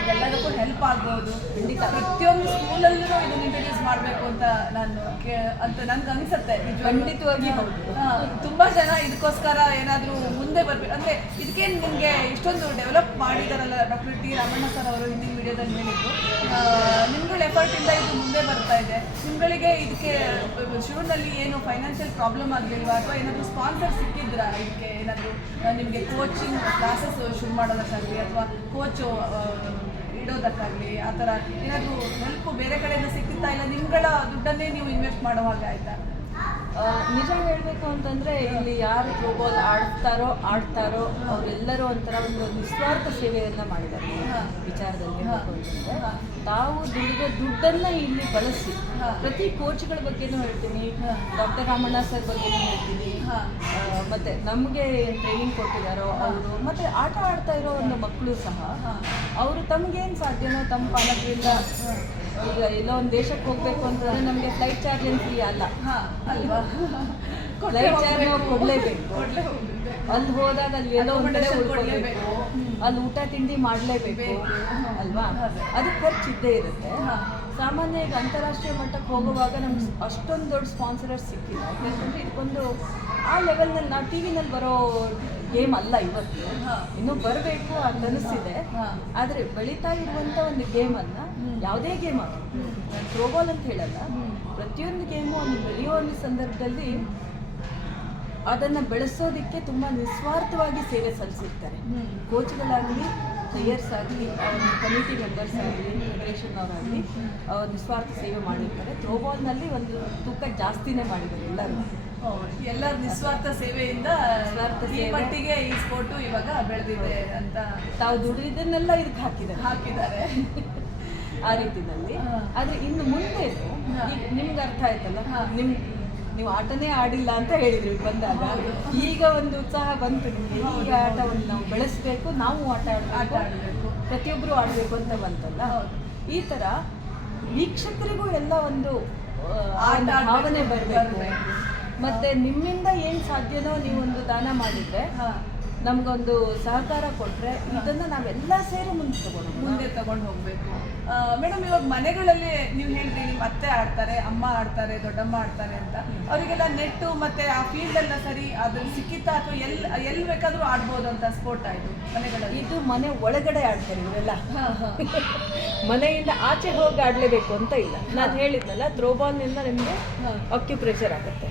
ಇದೆಲ್ಲದಕ್ಕೂ ಹೆಲ್ಪ್ ಆಗ್ಬೋದು. ಪ್ರತಿಯೊಂದು ಸ್ಕೂಲಲ್ಲೂ ಇದನ್ನು ಇಂಟ್ರಡ್ಯೂಸ್ ಮಾಡಬೇಕು ಅಂತ ನನ್ಗೆ ಅನಿಸುತ್ತೆ. ಖಂಡಿತವಾಗಿ ತುಂಬ ಜನ ಇದಕ್ಕೋಸ್ಕರ ಏನಾದರೂ ಮುಂದೆ ಬರಬೇಕು. ಅಂದರೆ ಇದಕ್ಕೇನು ನಿಮಗೆ ಇಷ್ಟೊಂದು ಡೆವಲಪ್ ಮಾಡಿದಾರಲ್ಲ ಡಾಕ್ಟರ್ ಟಿ ರಾಮಣ್ಣ ಸರ್ ಅವರು ಹಿಂದಿನ ವಿಡಿಯೋದಲ್ಲಿ ಹೇಳಿದ್ರು. ನಿಮ್ಗಳ ಎಫರ್ಟಿಂದ ಇದು ಮುಂದೆ ಬರ್ತಾ ಇದೆ. ನಿಮ್ಗಳಿಗೆ ಇದಕ್ಕೆ ಶುರುವಿನಲ್ಲಿ ಏನು ಫೈನಾನ್ಷಿಯಲ್ ಪ್ರಾಬ್ಲಮ್ ಆಗಲಿಲ್ವಾ, ಅಥವಾ ಏನಾದರೂ ಸ್ಪಾನ್ಸರ್ ಸಿಕ್ಕಿದ್ರಾ? ಇದಕ್ಕೆ ಏನಾದರೂ ನಿಮಗೆ ಕೋಚಿಂಗ್ ಕ್ಲಾಸಸ್ ಶುರು ಮಾಡೋದಕ್ಕಾಗಲಿ ಅಥವಾ ಕೋಚು ಇಡೋದಕ್ಕಾಗಲಿ ಆ ಥರ ಏನಾದರೂ ಹೆಲ್ಪು ಬೇರೆ ಕಡೆಯಿಂದ ಸಿಕ್ಕಿತ್ತಾ, ಇಲ್ಲ ನಿಮ್ಗಳ ದುಡ್ಡನ್ನೇ ನೀವು ಇನ್ವೆಸ್ಟ್ ಮಾಡೋ ಹಾಗೆ ಆಯಿತಾ? ನಿಜ ಹೇಳಬೇಕು ಅಂತಂದರೆ ಇಲ್ಲಿ ಯಾರು ಥ್ರೋಬಾಲ್ ಆಡ್ತಾರೋ ಅವರೆಲ್ಲರೂ ಒಂಥರ ಒಂದು ನಿಸ್ವಾರ್ಥ ಸೇವೆಯನ್ನು ಮಾಡಿದ್ದಾರೆ ವಿಚಾರದಲ್ಲಿ. ಹೇಳಬೇಕು ಅಂತಂದರೆ ತಾವು ದುಡಿದ ದುಡ್ಡನ್ನು ಇಲ್ಲಿ ಬಳಸಿ ಪ್ರತಿ ಕೋಚ್ಗಳ ಬಗ್ಗೆನೂ ಹೇಳ್ತೀನಿ, ಡಾಕ್ಟರ್ ರಾಮಣ್ಣ ಸರ್ ಬಗ್ಗೆನೂ ಹೇಳ್ತೀನಿ, ಮತ್ತು ನಮಗೆ ಟ್ರೈನಿಂಗ್ ಕೊಟ್ಟಿದ್ದಾರೋ ಅವರು, ಮತ್ತು ಆಟ ಆಡ್ತಾ ಇರೋ ಒಂದು ಮಕ್ಕಳು ಸಹ ಅವರು ತಮಗೇನು ಸಾಧ್ಯನೋ ತಮ್ಮ ಪಾಲಕರಿಂದ. ಈಗ ಎಲ್ಲೋ ಒಂದು ದೇಶಕ್ಕೆ ಹೋಗಬೇಕು ಅಂತಂದರೆ ನಮಗೆ ಫ್ಲೈಟ್ ಚಾರ್ಜ್ ಏನು ಫ್ರೀ ಅಲ್ಲ ಅಲ್ವಾ? ಫ್ಲೈಟ್ ಚಾರ್ಜ್ ನಾವು ಕೊಡಲೇಬೇಕು. ಅಲ್ಲಿ ಹೋದಾಗ ಅಲ್ಲಿ ಎಲ್ಲೋ ಒಂದು ಕಡೆ ಉಳ್ಕೊಳ್ಬೇಕು, ಅಲ್ಲಿ ಊಟ ತಿಂಡಿ ಮಾಡಲೇಬೇಕು ಅಲ್ವಾ? ಅದಕ್ಕೆ ಖರ್ಚು ಇದ್ದೇ ಇರುತ್ತೆ. ಸಾಮಾನ್ಯ ಈಗ ಅಂತಾರಾಷ್ಟ್ರೀಯ ಮಟ್ಟಕ್ಕೆ ಹೋಗುವಾಗ ನಮ್ಗೆ ಅಷ್ಟೊಂದು ದೊಡ್ಡ ಸ್ಪಾನ್ಸರರ್ಸ್ ಸಿಕ್ಕಿಲ್ಲ. ಯಾಕಂದರೆ ಇದಕ್ಕೊಂದು ಆ ಲೆವೆಲ್ನಲ್ಲಿ ನಾವು ಟಿ ವಿನಲ್ಲಿ ಬರೋ ಗೇಮ್ ಅಲ್ಲ ಇವತ್ತು, ಇನ್ನೂ ಬರಬೇಕು ಅಂತ ಅನಿಸ್ತಿದೆ. ಆದರೆ ಬೆಳೀತಾ ಇರುವಂಥ ಒಂದು ಗೇಮನ್ನು, ಯಾವುದೇ ಗೇಮ್ ಆಗಲಿ, ಥ್ರೋಬಾಲ್ ಅಂತ ಹೇಳಲ್ಲ, ಪ್ರತಿಯೊಂದು ಗೇಮು ಒಂದು ಬೆಳೆಯೋ ಒಂದು ಸಂದರ್ಭದಲ್ಲಿ ಅದನ್ನು ಬೆಳೆಸೋದಕ್ಕೆ ತುಂಬ ನಿಸ್ವಾರ್ಥವಾಗಿ ಸೇವೆ ಸಲ್ಲಿಸಿರ್ತಾರೆ. ಕೋಚ್ಗಳಾಗಲಿ, ಪ್ಲೇಯರ್ಸ್ ಆಗಲಿ, ಕಮಿಟಿ ಮೆಂಬರ್ಸ್ ಆಗಲಿ, ಫೆಡರೇಷನ್ ಅವರಾಗಲಿ ನಿಸ್ವಾರ್ಥ ಸೇವೆ ಮಾಡಿರ್ತಾರೆ. ಥ್ರೋಬಾಲ್ನಲ್ಲಿ ಒಂದು ತೂಕ ಜಾಸ್ತಿನೇ ಮಾಡಿದ್ದಾರೆ ಎಲ್ಲರ ನಿಸ್ವಾರ್ಥ ಸೇವೆಯಿಂದ ಈ ಮಟ್ಟಿಗೆ ಈ ಸ್ಪೋರ್ಟು ಇವಾಗ ಬೆಳೆದಿದೆ ಅಂತ ತಾವು ದುಡಿದನ್ನೆಲ್ಲ ಇದಕ್ಕೆ ಹಾಕಿದ್ದಾರೆ ಆ ರೀತಿಯಲ್ಲಿ. ಆದರೆ ಇನ್ನು ಮುಂದೆ ನಿಮ್ಗೆ ಅರ್ಥ ಆಯ್ತಲ್ಲ, ನೀವು ಆಟನೇ ಆಡಿಲ್ಲ ಅಂತ ಹೇಳಿದ್ರಿ ಬಂದಾಗ. ಈಗ ಒಂದು ಉತ್ಸಾಹ ಬಂತು ನಿಮಗೆ, ಈಗ ಆಟವನ್ನು ನಾವು ಬೆಳೆಸಬೇಕು, ನಾವು ಆಟ ಆಡಬೇಕು, ಪ್ರತಿಯೊಬ್ಬರು ಆಡಬೇಕು ಅಂತ ಬಂತಲ್ಲ. ಈ ಥರ ವೀಕ್ಷಕರಿಗೂ ಎಲ್ಲ ಒಂದು ಭಾವನೆ ಬರಬೇಕು. ಮತ್ತು ನಿಮ್ಮಿಂದ ಏನು ಸಾಧ್ಯನೋ ನೀವೊಂದು ದಾನ ಮಾಡಿದರೆ, ನಮಗೊಂದು ಸಹಕಾರ ಕೊಟ್ಟರೆ ಇದನ್ನು ನಾವೆಲ್ಲ ಸೇರಿ ಮುಂದೆ ತಗೊಂಡು ಹೋಗಬೇಕು. ಮೇಡಮ್, ಇವಾಗ ಮನೆಗಳಲ್ಲಿ ನೀವು ಹೇಳಿದ್ರಿ ನಿಮ್ಮ ಅತ್ತೆ ಆಡ್ತಾರೆ, ಅಮ್ಮ ಆಡ್ತಾರೆ, ದೊಡ್ಡಮ್ಮ ಆಡ್ತಾರೆ ಅಂತ, ಅವರಿಗೆಲ್ಲ ನೆಟ್ಟು ಮತ್ತು ಆ ಫೀಲ್ಡೆಲ್ಲ ಸರಿ ಅದು ಸಿಕ್ಕಿತ್ತಾ, ಅಥವಾ ಎಲ್ಲಿ ಬೇಕಾದರೂ ಆಡ್ಬೋದು ಅಂತ ಸ್ಪೋರ್ಟ್ ಆಯಿತು ಮನೆಗಳಲ್ಲಿ? ಇದು ಮನೆ ಒಳಗಡೆ ಆಡ್ತಾರೆ ಇವರೆಲ್ಲ. ಮನೆಯಿಂದ ಆಚೆ ಹೋಗಿ ಆಡಲೇಬೇಕು ಅಂತ ಇಲ್ಲ. ನಾನು ಹೇಳಿದ್ನಲ್ಲ, ಥ್ರೋಬಾಲ್ನಿಂದ ನಿಮಗೆ ಅಕ್ಯುಪ್ರೆಷರ್ ಆಗುತ್ತೆ.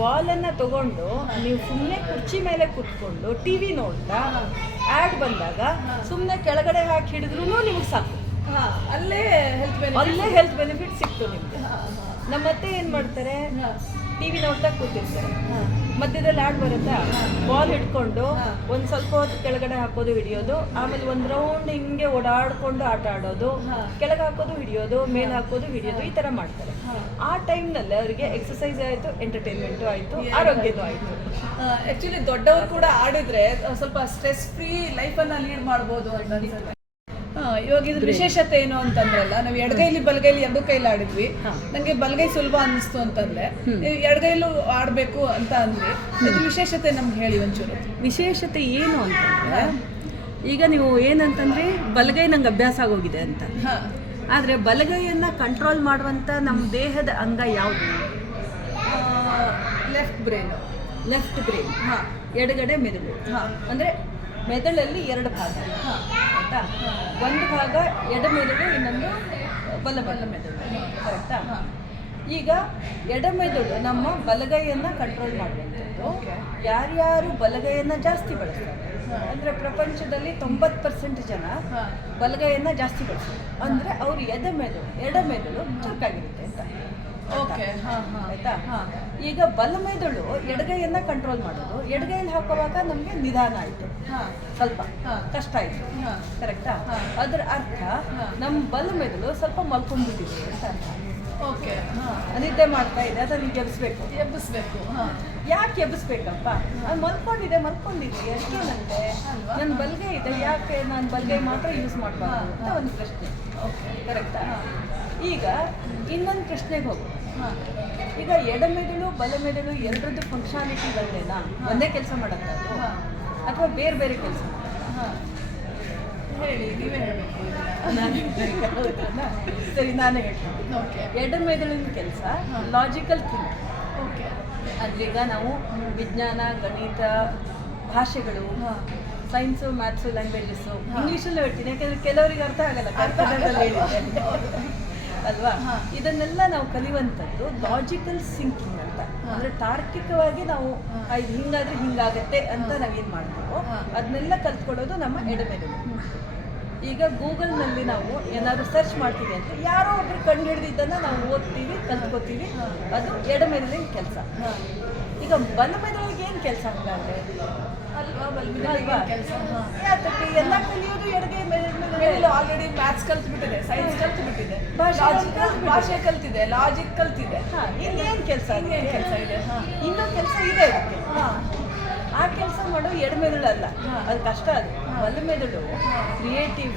ಬಾಲನ್ನು ತಗೊಂಡು ನೀವು ಸುಮ್ಮನೆ ಕುರ್ಚಿ ಮೇಲೆ ಕೂತ್ಕೊಂಡು ಟಿ ವಿ ನೋಡ್ತಾ ಆ್ಯಡ್ ಬಂದಾಗ ಸುಮ್ಮನೆ ಕೆಳಗಡೆ ಹಾಕಿ ಹಿಡಿದ್ರೂ ನಿಮಗೆ ಸಾಕು. ಅಲ್ಲೇ ಹೆಲ್ತ್ ಬೆನಿಫಿಟ್ ಸಿಕ್ತು ನಿಮಗೆ. ನಮ್ಮ ಅತ್ತೆ ಏನು ಮಾಡ್ತಾರೆ, ಟಿ ವಿ ನೋಡ್ತಾ ಕೂತಿರ್ತಾರೆ, ಮಧ್ಯದಲ್ಲಿ ಆಡ್ ಬರುತ್ತಾ, ಬಾಲ್ ಹಿಡ್ಕೊಂಡು ಒಂದು ಸ್ವಲ್ಪ ಹೊತ್ತು ಕೆಳಗಡೆ ಹಾಕೋದು ಹಿಡಿಯೋದು, ಆಮೇಲೆ ಒಂದು ರೌಂಡ್ ಹಿಂಗೆ ಓಡಾಡ್ಕೊಂಡು ಆಟ ಆಡೋದು, ಕೆಳಗೆ ಹಾಕೋದು ಹಿಡಿಯೋದು, ಮೇಲೆ ಹಾಕೋದು ಹಿಡಿಯೋದು, ಈ ಥರ ಮಾಡ್ತಾರೆ. ಆ ಟೈಮ್ನಲ್ಲಿ ಅವರಿಗೆ ಎಕ್ಸಸೈಸ್ ಆಯಿತು, ಎಂಟರ್ಟೈನ್ಮೆಂಟು ಆಯಿತು, ಆರೋಗ್ಯನೂ ಆಯಿತು. ಆ್ಯಕ್ಚುಲಿ ದೊಡ್ಡವರು ಕೂಡ ಆಡಿದ್ರೆ ಸ್ವಲ್ಪ ಸ್ಟ್ರೆಸ್ ಫ್ರೀ ಲೈಫನ್ನು ಲೀಡ್ ಮಾಡ್ಬೋದು ಅಂತ ಅನ್ಸುತ್ತೆ. ಇವಾಗ ಇದ್ರ ವಿಶೇಷತೆ ಏನು ಅಂತಂದ್ರಲ್ಲ, ನಾವು ಎಡಗೈಲಿ ಬಲಗೈಲಿ ಎರಡು ಕೈಲಿ ಆಡಿದ್ವಿ. ನಂಗೆ ಬಲಗೈ ಸುಲಭ ಅನ್ನಿಸ್ತು ಅಂತಂದ್ರೆ ಎಡಗೈಲು ಆಡಬೇಕು ಅಂತ ಅಂದ್ವಿ. ಇದ್ರ ವಿಶೇಷತೆ ನಮ್ಗೆ ಹೇಳಿ ಒಂಚೂರು. ವಿಶೇಷತೆ ಏನು ಅಂತಂದ್ರೆ, ಈಗ ನೀವು ಏನಂತಂದ್ರೆ ಬಲಗೈ ನಂಗೆ ಅಭ್ಯಾಸ ಆಗೋಗಿದೆ ಅಂತ, ಆದರೆ ಬಲಗೈಯನ್ನು ಕಂಟ್ರೋಲ್ ಮಾಡುವಂಥ ನಮ್ಮ ದೇಹದ ಅಂಗ ಯಾವುದು? Left brain. ಎಡಗಡೆ ಮೆದುಳು. ಅಂದರೆ ಮೆದುಳಲ್ಲಿ ಎರಡು ಭಾಗ ಆಯಿತಾ. ಒಂದು ಭಾಗ ಎಡ ಮೆದುಳು, ಇನ್ನೊಂದು ಬಲ ಮೆದುಳು, ಕರೆಕ್ಟಾ? ಈಗ ಎಡ ಮೆದುಳು ನಮ್ಮ ಬಲಗೈಯನ್ನು ಕಂಟ್ರೋಲ್ ಮಾಡುವಂಥದ್ದು. ಯಾರ್ಯಾರು ಬಲಗೈಯನ್ನು ಜಾಸ್ತಿ ಬಳಸ್ತಾರೆ ಅಂದರೆ ಪ್ರಪಂಚದಲ್ಲಿ 90% ಜನ ಬಲಗೈಯನ್ನು ಜಾಸ್ತಿ ಬಳಸ್ತಾರೆ. ಅಂದರೆ ಅವರು ಎಡ ಮೆದುಳು ಚುರುಕಾಗಿರುತ್ತೆ ಅಂತ. ಓಕೆ, ಆಯ್ತಾ? ಈಗ ಬಲ ಮೆದುಳು ಎಡಗೈಯನ್ನ ಕಂಟ್ರೋಲ್ ಮಾಡೋದು. ಎಡಗೈಯಲ್ಲಿ ಹಾಕುವಾಗ ನಮಗೆ ನಿಧಾನ ಆಯಿತು, ಸ್ವಲ್ಪ ಕಷ್ಟ ಆಯಿತು, ಕರೆಕ್ಟಾ? ಅದರ ಅರ್ಥ ನಮ್ಮ ಬಲ ಮೆದುಳು ಸ್ವಲ್ಪ ಮಲ್ಕೊಂಡ್ಬಿಟ್ಟಿದೆ ಅಂತ ಅರ್ಥ. ಓಕೆ, ಅನಿದ್ದೆ ಮಾಡ್ತಾ ಇದೆ, ಅದನ್ನು ಎಬ್ಬಿಸ್ಬೇಕು. ಯಾಕೆ ಎಬ್ಬಿಸ್ಬೇಕಪ್ಪ? ಅದು ಮಲ್ಕೊಂಡಿದೆ ಅಷ್ಟೇನಂತೆ. ನನ್ನ ಬಲಗೈ ಇದೆ, ಯಾಕೆ ನಾನು ಬಲಗೈ ಮಾತ್ರ ಯೂಸ್ ಮಾಡಬಾರ್ದು ಅಂತ ಒಂದು ಪ್ರಶ್ನೆ. ಕರೆಕ್ಟಾ? ಈಗ ಇನ್ನೊಂದು ಪ್ರಶ್ನೆಗೆ ಹೋಗು. ಈಗ ಎಡಮೆದುಳು ಬಲಮೆದುಳು ಎರಡರದ್ದು ಫಂಕ್ಷನಾಲಿಟಿಗಳನ್ನೇನಾ ಒಂದೇ ಕೆಲಸ ಮಾಡುತ್ತೆ ಅದು, ಅಥವಾ ಬೇರೆ ಬೇರೆ ಕೆಲಸ? ಹೇಳಿ, ನೀವೇ ಹೇಳಬೇಕು. ಸರಿ, ನಾನೇ ಹೇಳ್ತೀನಿ. ಎಡಮೆದುಳಿನ ಕೆಲಸ ಲಾಜಿಕಲ್ ಥಿಂಕ್. ಓಕೆ, ಅಂದ್ರೆ ಈಗ ನಾವು ವಿಜ್ಞಾನ, ಗಣಿತ, ಭಾಷೆಗಳು, ಸೈನ್ಸು, ಮ್ಯಾಥ್ಸು, ಲ್ಯಾಂಗ್ವೇಜಸ್ಸು ಇಂಗ್ಲೀಷಲ್ಲಿ ಹೇಳ್ತೀನಿ, ಯಾಕೆಂದರೆ ಕೆಲವರಿಗೆ ಅರ್ಥ ಆಗಲ್ಲ ಕನ್ನಡದಲ್ಲಿ ಹೇಳಿದೆ ಅಲ್ವಾ. ಇದನ್ನೆಲ್ಲ ನಾವು ಕಲಿಯುವಂಥದ್ದು ಲಾಜಿಕಲ್ ಥಿಂಕಿಂಗ್ ಅಂತ. ಅಂದರೆ ತಾರ್ಕಿಕವಾಗಿ ನಾವು ಇದು ಹಿಂಗಾದ್ರೆ ಹಿಂಗಾಗತ್ತೆ ಅಂತ ನಾವೇನು ಮಾಡ್ತೀವೋ ಅದನ್ನೆಲ್ಲ ಕಲ್ತ್ಕೊಳ್ಳೋದು ನಮ್ಮ ಎಡಮೆದುಳು. ಈಗ ಗೂಗಲ್ನಲ್ಲಿ ನಾವು ಏನಾದರೂ ಸರ್ಚ್ ಮಾಡ್ತೀವಿ ಅಂತ ಯಾರೋ ಒಬ್ರು ಕಂಡು ಹಿಡಿದಿದ್ದನ್ನು ನಾವು ಓದ್ತೀವಿ, ಕಲ್ತ್ಕೋತೀವಿ, ಅದು ಎಡಮೆದುಳಿನ ಕೆಲಸ. ಈಗ ಬಲಮೆದುಳಿಗೆ ಏನು ಕೆಲಸ ಹಂಗಾದ್ರೆ ಅಲ್ವಾ? ಕೆಲಸ ಯಾತಕ್ಕೆ ಎಲ್ಲ ಕಲಿಯೋದು ಎಡಗೈ ಮೆದುಳು. ಆಲ್ರೆಡಿ ಮ್ಯಾಥ್ಸ್ ಕಲ್ತ್ಬಿಟ್ಟಿದೆ, ಸೈನ್ಸ್ ಕಲ್ತ್ಬಿಟ್ಟಿದೆ, ಭಾಷೆ ಕಲ್ತಿದೆ, ಲಾಜಿಕ್ ಕಲ್ತಿದೆ. ಇನ್ನೇನು ಕೆಲಸ ಇದೆ? ಇನ್ನೂ ಕೆಲಸ ಇದೆ ಅದಕ್ಕೆ. ಆ ಕೆಲಸ ಮಾಡೋ ಎಡಮೆದುಳಲ್ಲ, ಅದು ಕಷ್ಟ. ಅದು ಬಲಮೆದುಳು ಕ್ರಿಯೇಟಿವ್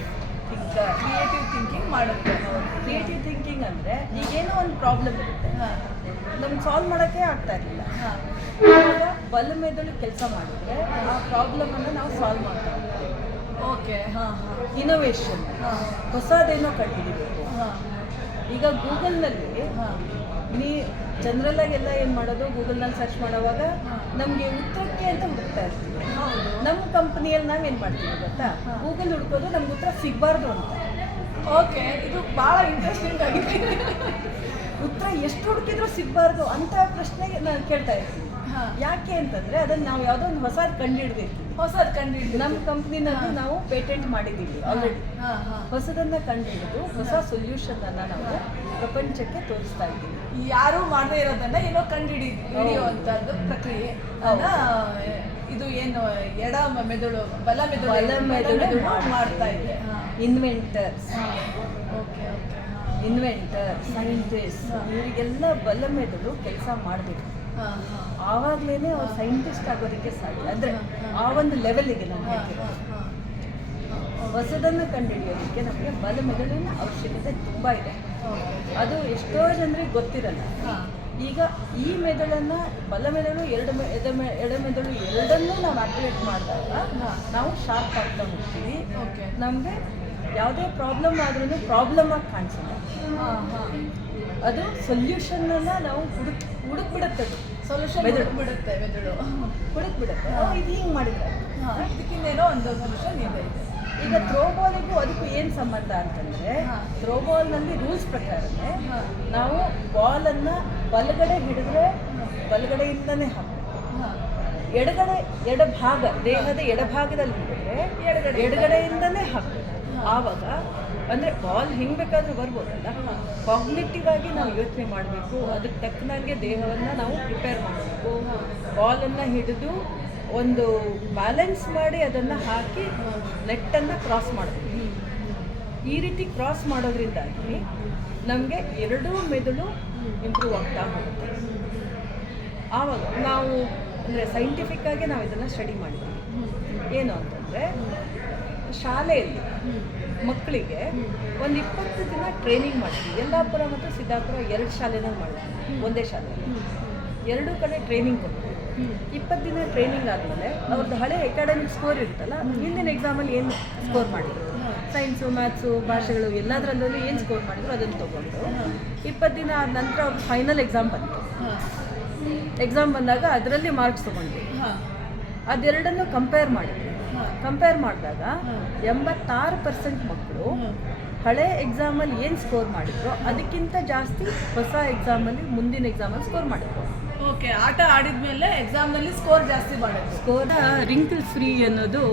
ಥಿಂಕಿಂಗ್ ಮಾಡುತ್ತೆ. ಕ್ರಿಯೇಟಿವ್ ಥಿಂಕಿಂಗ್ ಅಂದರೆ ಈಗೇನೋ ಒಂದು ಪ್ರಾಬ್ಲಮ್ ಇರುತ್ತೆ, ನಮ್ಗೆ ಸಾಲ್ವ್ ಮಾಡೋಕ್ಕೆ ಆಗ್ತಾ ಇರಲಿಲ್ಲ. ಇವಾಗ ಬಲಮೆದುಳು ಕೆಲಸ ಮಾಡಿದ್ರೆ ಆ ಪ್ರಾಬ್ಲಮನ್ನು ನಾವು ಸಾಲ್ವ್ ಮಾಡ್ತೀವಿ. ಓಕೆ, ಇನೋವೇಷನ್, ಹೊಸದೇನೋ ಕಂಡುಹಿಡಿಬೇಕು. ಈಗ ಗೂಗಲ್ನಲ್ಲಿ ಜನರಲ್ಲಾಗೆಲ್ಲ ಏನು ಮಾಡೋದು, ಗೂಗಲ್ನಲ್ಲಿ ಸರ್ಚ್ ಮಾಡುವಾಗ ನಮಗೆ ಉತ್ತರಕ್ಕೆ ಅಂತ ಹುಡುಕ್ತಾ ಇರ್ತೀವಿ. ನಮ್ಮ ಕಂಪ್ನಿಯಲ್ಲಿ ನಾವೇನು ಮಾಡ್ತೀವಿ ಗೊತ್ತಾ, ಗೂಗಲ್ ಹುಡ್ಕೋದು ನಮ್ಗೆ ಉತ್ತರ ಸಿಗಬಾರ್ದು ಅಂತ. ಓಕೆ, ಇದು ಭಾಳ ಇಂಟ್ರೆಸ್ಟಿಂಗ್ ಆಗಿದೆ. ಉತ್ತರ ಎಷ್ಟು ಹುಡುಕಿದ್ರೂ ಸಿಗಬಾರ್ದು ಅಂತ ಪ್ರಶ್ನೆಗೆ ನಾನು ಕೇಳ್ತಾ ಇರ್ತೀನಿ. ಯಾಕೆ ಅಂತಂದರೆ ಅದನ್ನು ನಾವು ಯಾವುದೋ ಒಂದು ಹೊಸದು ಕಂಡುಹಿಡ್ದಿರ್ತೀವಿ. ನಮ್ಮ ಕಂಪ್ನಿನಲ್ಲಿ ನಾವು ಪೇಟೆಂಟ್ ಮಾಡಿದ್ದೀವಿ ಆಲ್ರೆಡಿ. ಹೊಸದನ್ನು ಕಂಡುಹಿಡಿದು ಹೊಸ ಸೊಲ್ಯೂಷನನ್ನು ನಾವು ಪ್ರಪಂಚಕ್ಕೆ ತೋರಿಸ್ತಾ ಇದ್ದೀವಿ. ಯಾರೂ ಮಾಡದೇ ಇರೋದನ್ನ ಏನೋ ಹಿಡಿಯುವಂಥದ್ದು ಪ್ರಕ್ರಿಯೆ. ಇದು ಏನು ಎಡ ಮೆದುಳು ಬಲ ಮೆದುಳು ಮಾಡ್ತಾ ಇದೆ. ಇನ್ವೆಂಟರ್, ಸೈಂಟಿಸ್ಟ್, ಇವರಿಗೆಲ್ಲ ಬಲ ಮೆದುಳು ಕೆಲಸ ಮಾಡಬೇಕು. ಆವಾಗಲೇ ಅವ್ರು ಸೈಂಟಿಸ್ಟ್ ಆಗೋದಕ್ಕೆ ಸಾಧ್ಯ. ಅಂದರೆ ಆ ಒಂದು ಲೆವೆಲ್ಗೆ ನಮಗೆ ಹೊಸದನ್ನು ಕಂಡುಹಿಡಿಯೋದಕ್ಕೆ ನಮಗೆ ಬಲ ಮೆದುಳಿನ ಅವಶ್ಯಕತೆ ತುಂಬ ಇದೆ. ಅದು ಎಷ್ಟೋ ಜನರಿಗೆ ಗೊತ್ತಿರಲ್ಲ. ಈಗ ಈ ಮೆದುಳನ್ನು ಬಲಮೆದುಳು ಎಡಮೆದುಳು ಎರಡನ್ನೂ ನಾವು ಆಕ್ಟಿವೇಟ್ ಮಾಡಿದಾಗ ನಾವು ಶಾರ್ಪ್ ಆಗ್ತಾ ಹೋಗ್ತೀವಿ. ನಮಗೆ ಯಾವುದೇ ಪ್ರಾಬ್ಲಮ್ ಆದ್ರೂ ಪ್ರಾಬ್ಲಮ್ ಆಗಿ ಕಾಣಿಸಲ್ಲ. ಅದು ಸೊಲ್ಯೂಷನ್ನ ನಾವು ಹುಡುಕ್ಬಿಡುತ್ತೆ. ಸೊಲ್ಯೂಷನ್ ಹುಡುಕ್ಬಿಡುತ್ತೆ ಮೆದುಳು, ಹುಡುಕ್ಬಿಡುತ್ತೆ. ಇದು ಹಿಂಗೆ ಮಾಡಿದ್ರೆ ಇದಕ್ಕಿಂದೇನೋ ಒಂದು ಸೊಲ್ಯೂಷನ್ ಇದೆ. ಈಗ ಥ್ರೋಬಾಲಿಗೂ ಅದಕ್ಕೂ ಏನು ಸಂಬಂಧ ಅಂತಂದರೆ, ಥ್ರೋಬಾಲ್ನಲ್ಲಿ ರೂಲ್ಸ್ ಪ್ರಕಾರನೇ ನಾವು ಬಾಲನ್ನು ಬಲಗಡೆ ಹಿಡಿದ್ರೆ ಬಲಗಡೆಯಿಂದನೇ ಹಾಕಬೇಕು, ಎಡಭಾಗ ದೇಹದ ಎಡಭಾಗದಲ್ಲಿ ಹಿಡಿದ್ರೆ ಎಡಗಡೆಯಿಂದನೇ ಹಾಕಬೇಕು. ಆವಾಗ ಅಂದರೆ ಬಾಲ್ ಹೆಂಗೆ ಬೇಕಾದರೂ ಬರ್ಬೋದಲ್ಲ, ಕಾಗ್ನಿಟಿವ್ ಆಗಿ ನಾವು ಯೋಚನೆ ಮಾಡಬೇಕು, ಅದಕ್ಕೆ ತಕ್ಕನಾಗೆ ದೇಹವನ್ನು ನಾವು ಪ್ರಿಪೇರ್ ಮಾಡಬೇಕು. ಬಾಲನ್ನು ಹಿಡಿದು ಒಂದು ಬ್ಯಾಲೆನ್ಸ್ ಮಾಡಿ ಅದನ್ನು ಹಾಕಿ ನೆಟ್ಟನ್ನು ಕ್ರಾಸ್ ಮಾಡಬೇಕು. ಈ ರೀತಿ ಕ್ರಾಸ್ ಮಾಡೋದ್ರಿಂದಾಗಿ ನಮಗೆ ಎರಡೂ ಮೆದುಳು ಇಂಪ್ರೂವ್ ಆಗ್ತಾ ಹೋಗುತ್ತೆ. ಆವಾಗ ನಾವು ಅಂದರೆ ಸೈಂಟಿಫಿಕ್ಕಾಗಿ ನಾವು ಇದನ್ನು ಸ್ಟಡಿ ಮಾಡಿದ್ದೀವಿ. ಏನು ಅಂತಂದರೆ, ಶಾಲೆಯಲ್ಲಿ ಮಕ್ಕಳಿಗೆ ಒಂದು 20 ದಿನ ಟ್ರೈನಿಂಗ್ ಮಾಡಿದ್ವಿ. ಯಲ್ಲಾಪುರ ಮತ್ತು ಸಿದ್ದಾಪುರ 2 ಶಾಲೆನಲ್ಲಿ ಮಾಡಿದ್ವಿ, ಒಂದೇ ಶಾಲೆಯಲ್ಲಿ 2 ಕಡೆ ಟ್ರೈನಿಂಗ್ ಕೊಡ್ತೀವಿ. 20 ದಿನ ಟ್ರೈನಿಂಗ್ ಆದಮೇಲೆ ಅವ್ರದ್ದು ಹಳೆ ಅಕಾಡೆಮಿಕ್ ಸ್ಕೋರ್ ಇರುತ್ತಲ್ಲ, ಹಿಂದಿನ ಎಕ್ಸಾಮಲ್ಲಿ ಏನು ಸ್ಕೋರ್ ಮಾಡಿದ್ರು, ಸೈನ್ಸು, ಮ್ಯಾಥ್ಸು, ಭಾಷೆಗಳು ಎಲ್ಲದರಲ್ಲೂ ಏನು ಸ್ಕೋರ್ ಮಾಡಿದ್ರು ಅದನ್ನು ತೊಗೊಂಡು 20 ದಿನ ಆದ ನಂತರ ಅವ್ರು ಫೈನಲ್ ಎಕ್ಸಾಮ್ ಬಂತು. ಎಕ್ಸಾಮ್ ಬಂದಾಗ ಅದರಲ್ಲಿ ಮಾರ್ಕ್ಸ್ ತೊಗೊಂಡ್ವಿ. ಅದೆರಡನ್ನು ಕಂಪೇರ್ ಮಾಡಿದ್ವಿ. ಕಂಪೇರ್ ಮಾಡಿದಾಗ 86% ಮಕ್ಕಳು ಹಳೆ ಎಕ್ಸಾಮಲ್ಲಿ ಏನು ಸ್ಕೋರ್ ಮಾಡಿದ್ರು ಅದಕ್ಕಿಂತ ಜಾಸ್ತಿ ಹೊಸ ಎಕ್ಸಾಮಲ್ಲಿ, ಮುಂದಿನ ಎಕ್ಸಾಮಲ್ಲಿ ಸ್ಕೋರ್ ಮಾಡಿದ್ರು. ಓಕೆ, ಆಟ ಆಡಿದ್ಮೇಲೆ ಎಕ್ಸಾಮ್ನಲ್ಲಿ ಸ್ಕೋರ್ ಜಾಸ್ತಿ ಮಾಡಿದ್ರು. ಸ್ಕೋರ್ ರಿಂಕಲ್ ಫ್ರೀ ಅನ್ನೋದು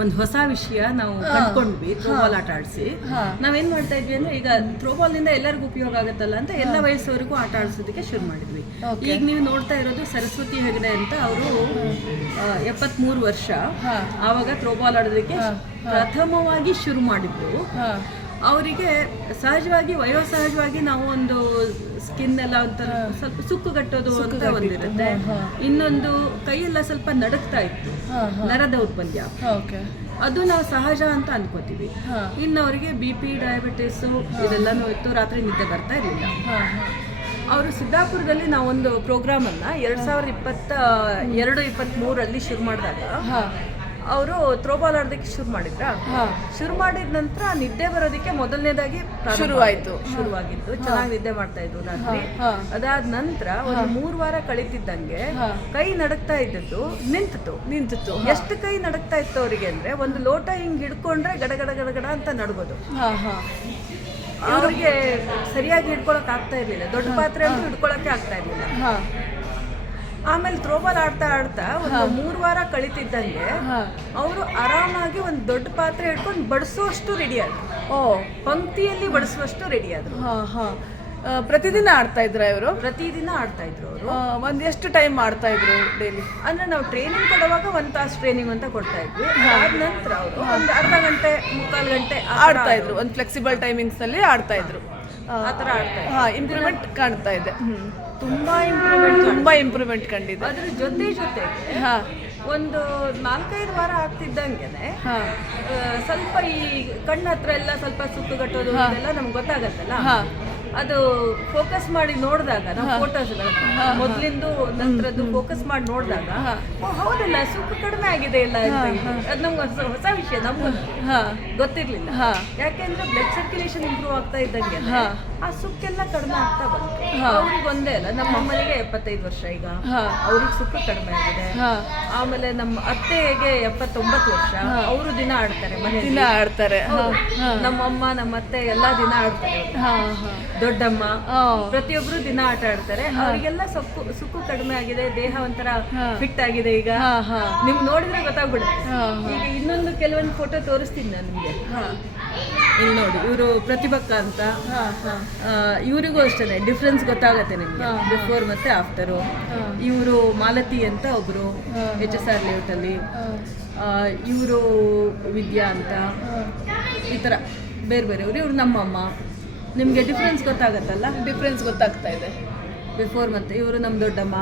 ಒಂದು ಹೊಸ ವಿಷಯ ನಾವು ಕಂಡ್ಕೊಂಡ್ವಿ ಥ್ರೋಬಾಲ್ ಆಟ ಆಡಿಸಿ. ನಾವೇನು ಮಾಡ್ತಾ ಇದ್ವಿ ಅಂದರೆ, ಈಗ ಥ್ರೋಬಾಲ್ನಿಂದ ಎಲ್ಲರಿಗೂ ಉಪಯೋಗ ಆಗುತ್ತಲ್ಲ ಅಂತ ಎಲ್ಲ ವಯಸ್ಸವರೆಗೂ ಆಟ ಆಡಿಸೋದಕ್ಕೆ ಶುರು ಮಾಡಿದ್ವಿ. ಈಗ ನೀವು ನೋಡ್ತಾ ಇರೋದು ಸರಸ್ವತಿ ಹೆಗಡೆ ಅಂತ, ಅವರು 73 ವರ್ಷ ಆವಾಗ ಥ್ರೋಬಾಲ್ ಆಡೋದಕ್ಕೆ ಪ್ರಥಮವಾಗಿ ಶುರು ಮಾಡಿದ್ದು. ಅವರಿಗೆ ಸಹಜವಾಗಿ ವಯೋಸಹಜವಾಗಿ ನಾವು ಒಂದು ಸ್ಕಿನ್ ಎಲ್ಲ ಒಂಥರ ಸ್ವಲ್ಪ ಸುಕ್ಕುಗಟ್ಟೋದು ಅಂತ ಒಂದಿರುತ್ತೆ, ಇನ್ನೊಂದು ಕೈಯೆಲ್ಲ ಸ್ವಲ್ಪ ನಡುಕ್ತಾ ಇತ್ತು, ನರ ದೌರ್ಬಲ್ಯ, ಅದು ನಾವು ಸಹಜ ಅಂತ ಅನ್ಕೋತೀವಿ. ಇನ್ನು ಅವರಿಗೆ BP, ಡಯಾಬಿಟಿಸು ಇದೆಲ್ಲನೂ ಇತ್ತು, ರಾತ್ರಿ ನಿದ್ದೆ ಬರ್ತಾ ಇರಲಿಲ್ಲ. ಅವರು ಸಿದ್ದಾಪುರದಲ್ಲಿ ನಾವೊಂದು ಪ್ರೋಗ್ರಾಮನ್ನು 2022-23 ಶುರು ಮಾಡಿದಾಗ ಅವರು ಥ್ರೋಬಾಲ್ ಆಡೋದಕ್ಕೆ ಶುರು ಮಾಡಿದ ನಂತರ ನಿದ್ದೆ ಬರೋದಕ್ಕೆ ಮೊದಲನೇದಾಗಿ ಶುರುವಾಗಿತ್ತು. ಚೆನ್ನಾಗಿ ನಿದ್ದೆ ಮಾಡ್ತಾ ಇದ್ರು ರಾತ್ರಿ. ಅದಾದ ನಂತರ ಒಂದು 3 ವಾರ ಕಳೀತಿದ್ದಂಗೆ ಕೈ ನಡಕ್ತಾ ಇದ್ದದ್ದು ನಿಂತಿತ್ತು. ಎಷ್ಟು ಕೈ ನಡಕ್ತಾ ಇತ್ತು ಅವರಿಗೆ ಅಂದ್ರೆ, ಒಂದು ಲೋಟ ಹಿಂಗ್ ಹಿಡ್ಕೊಂಡ್ರೆ ಗಡಗಡ ಗಡಗಡ ಅಂತ ನಡ್ಗೋದು. ಅವ್ರಿಗೆ ಸರಿಯಾಗಿ ಹಿಡ್ಕೊಳಕ್ ಆಗ್ತಾ ಇರ್ಲಿಲ್ಲ, ದೊಡ್ಡ ಪಾತ್ರೆ ಅಂತೂ ಹಿಡ್ಕೊಳಕ್ಕೆ ಆಗ್ತಾ ಇರ್ಲಿಲ್ಲ. ಆಮೇಲೆ ಥ್ರೋಬಾಲ್ ಆಡ್ತಾ ಒಂದು 3 ವಾರ ಕಳೀತಿದ್ದಂಗೆ ಅವರು ಆರಾಮಾಗಿ ಒಂದು ದೊಡ್ಡ ಪಾತ್ರೆ ಹಿಡ್ಕೊಂಡು ಬಡಿಸುವಷ್ಟು ರೆಡಿ ಆದ್ರು. ಪಂಕ್ತಿಯಲ್ಲಿ ಬಡಿಸುವಷ್ಟು ರೆಡಿ ಆದ್ರು. ಪ್ರತಿದಿನ ಆಡ್ತಾ ಇದ್ರ ಇವರು? ಪ್ರತಿದಿನ ಆಡ್ತಾ ಇದ್ರು ಅವರು. ಒಂದು ಎಷ್ಟು ಟೈಮ್ ಆಡ್ತಾ ಇದ್ರು ಡೈಲಿ? ಅಂದ್ರೆ ನಾವು ಟ್ರೈನಿಂಗ್ ಕೊಡುವಾಗ 1 ತಾಸು ಟ್ರೈನಿಂಗ್ ಅಂತ ಕೊಡ್ತಾ ಇದ್ವಿ. ಅದಾದ ನಂತರ ಅವರು ಒಂದು ಅರ್ಧ ಗಂಟೆ, 3/4 ಗಂಟೆ ಆಡ್ತಾ ಇದ್ರು. ಒಂದು ಫ್ಲೆಕ್ಸಿಬಲ್ ಟೈಮಿಂಗ್ಸ್ ಅಲ್ಲಿ ಆಡ್ತಾ ಇದ್ರು. ಆ ಥರ ಆಡ್ತಾ ಇದ್ರು. ಇಂಪ್ರೂವ್ಮೆಂಟ್ ಕಾಣ್ತಾ ಇದೆ, ತುಂಬಾ ಇಂಪ್ರೂವ್ಮೆಂಟ್ ಕಂಡಿದೆ. ಅದ್ರ ಜೊತೆಗೆ ಒಂದು 4-5 ವಾರ ಆಗ್ತಿದ್ದಂಗೆನೆ ಸ್ವಲ್ಪ ಈ ಕಣ್ಣ ಹತ್ರ ಎಲ್ಲ ಸ್ವಲ್ಪ ಸುಕ್ಕುಗಟ್ಟೋದು ಇದೆಲ್ಲ ನಮ್ಗೆ ಗೊತ್ತಾಗತ್ತಲ್ಲ, ಅದು ಫೋಕಸ್ ಮಾಡಿ ನೋಡಿದಾಗ ನಾವು ಫೋಟೋಸ್ಗಳನ್ನ ಮೊದಲಿಂದು ನಂತರದ್ದು ಫೋಕಸ್ ಮಾಡಿ ನೋಡಿದಾಗ ಹೌದಲ್ಲ ಸುಕ್ಕು ಕಡಿಮೆ ಆಗಿದೆ ಇಲ್ಲ ಅಂತ. ಅದು ನಮ್ಗೆ ಹೊಸ ವಿಷಯ, ನಮ್ಗೆ ಗೊತ್ತಿರ್ಲಿಲ್ಲ. ಯಾಕೆಂದ್ರೆ ಬ್ಲಡ್ ಸರ್ಕ್ಯುಲೇಷನ್ ಇಂಪ್ರೂವ್ ಆಗ್ತಾ ಇದ್ದಂಗೆ ಆ ಸುಕ್ಕೆಲ್ಲ ಕಡಿಮೆ ಆಗ್ತಾ ಬಂತು. ಅವ್ರಿಗೆ ಒಂದೇ ಅಲ್ಲ, ನಮ್ಮ ಅಮ್ಮನಿಗೆ 75 ವರ್ಷ ಈಗ, ಅವ್ರಿಗೆ ಸುಕ್ಕು ಕಡಿಮೆ ಆಗಿದೆ. ಆಮೇಲೆ ನಮ್ಮ ಅತ್ತೆಗೆ 79 ವರ್ಷ, ಅವರು ದಿನ ಆಡ್ತಾರೆ, ಮನೆಯಲ್ಲಿ ಆಡ್ತಾರೆ. ನಮ್ಮ ಅಮ್ಮ, ನಮ್ಮ ಅತ್ತೆ ಎಲ್ಲ ದಿನ ಆಡ್ತಾರೆ. ದೊಡ್ಡಮ್ಮ ಪ್ರತಿಯೊಬ್ರು ದಿನ ಆಟ ಆಡ್ತಾರೆ. ಅವರಿಗೆಲ್ಲ ಸುಕ್ಕು ಕಡಿಮೆ ಆಗಿದೆ, ದೇಹ ಒಂಥರ ಫಿಟ್ ಆಗಿದೆ. ಈಗ ನಿಮ್ಗೆ ನೋಡಿದ್ರೆ ಗೊತ್ತಾಗ್ಬಿಡುತ್ತೆ. ಈಗ ಇನ್ನೊಂದು ಕೆಲವೊಂದು ಫೋಟೋ ತೋರಿಸ್ತೀನಿ ನಾನು ನಿಮಗೆ. ಇಲ್ಲಿ ನೋಡಿ, ಇವರು ಪ್ರತಿಭಕ್ಕ ಅಂತ, ಇವರಿಗೂ ಅಷ್ಟೇ ಡಿಫ್ರೆನ್ಸ್ ಗೊತ್ತಾಗತ್ತೆ ನಿಮಗೆ, ಬಿಫೋರ್ ಮತ್ತೆ ಆಫ್ಟರು. ಇವರು ಮಾಲತಿ ಅಂತ ಒಬ್ರು HSR ಲೇಔಟ್ ಅಲ್ಲಿ, ಇವರು ವಿದ್ಯಾ ಅಂತ, ಈ ಥರ ಬೇರೆ ಬೇರೆಯವರು. ಇವ್ರು ನಮ್ಮಮ್ಮ. ನಿಮಗೆ ಡಿಫ್ರೆನ್ಸ್ ಗೊತ್ತಾಗತ್ತಲ್ಲ? ಡಿಫ್ರೆನ್ಸ್ ಗೊತ್ತಾಗ್ತಾ ಇದೆ ಬಿಫೋರ್ ಮತ್ತೆ. ಇವರು ನಮ್ಮ ದೊಡ್ಡಮ್ಮ.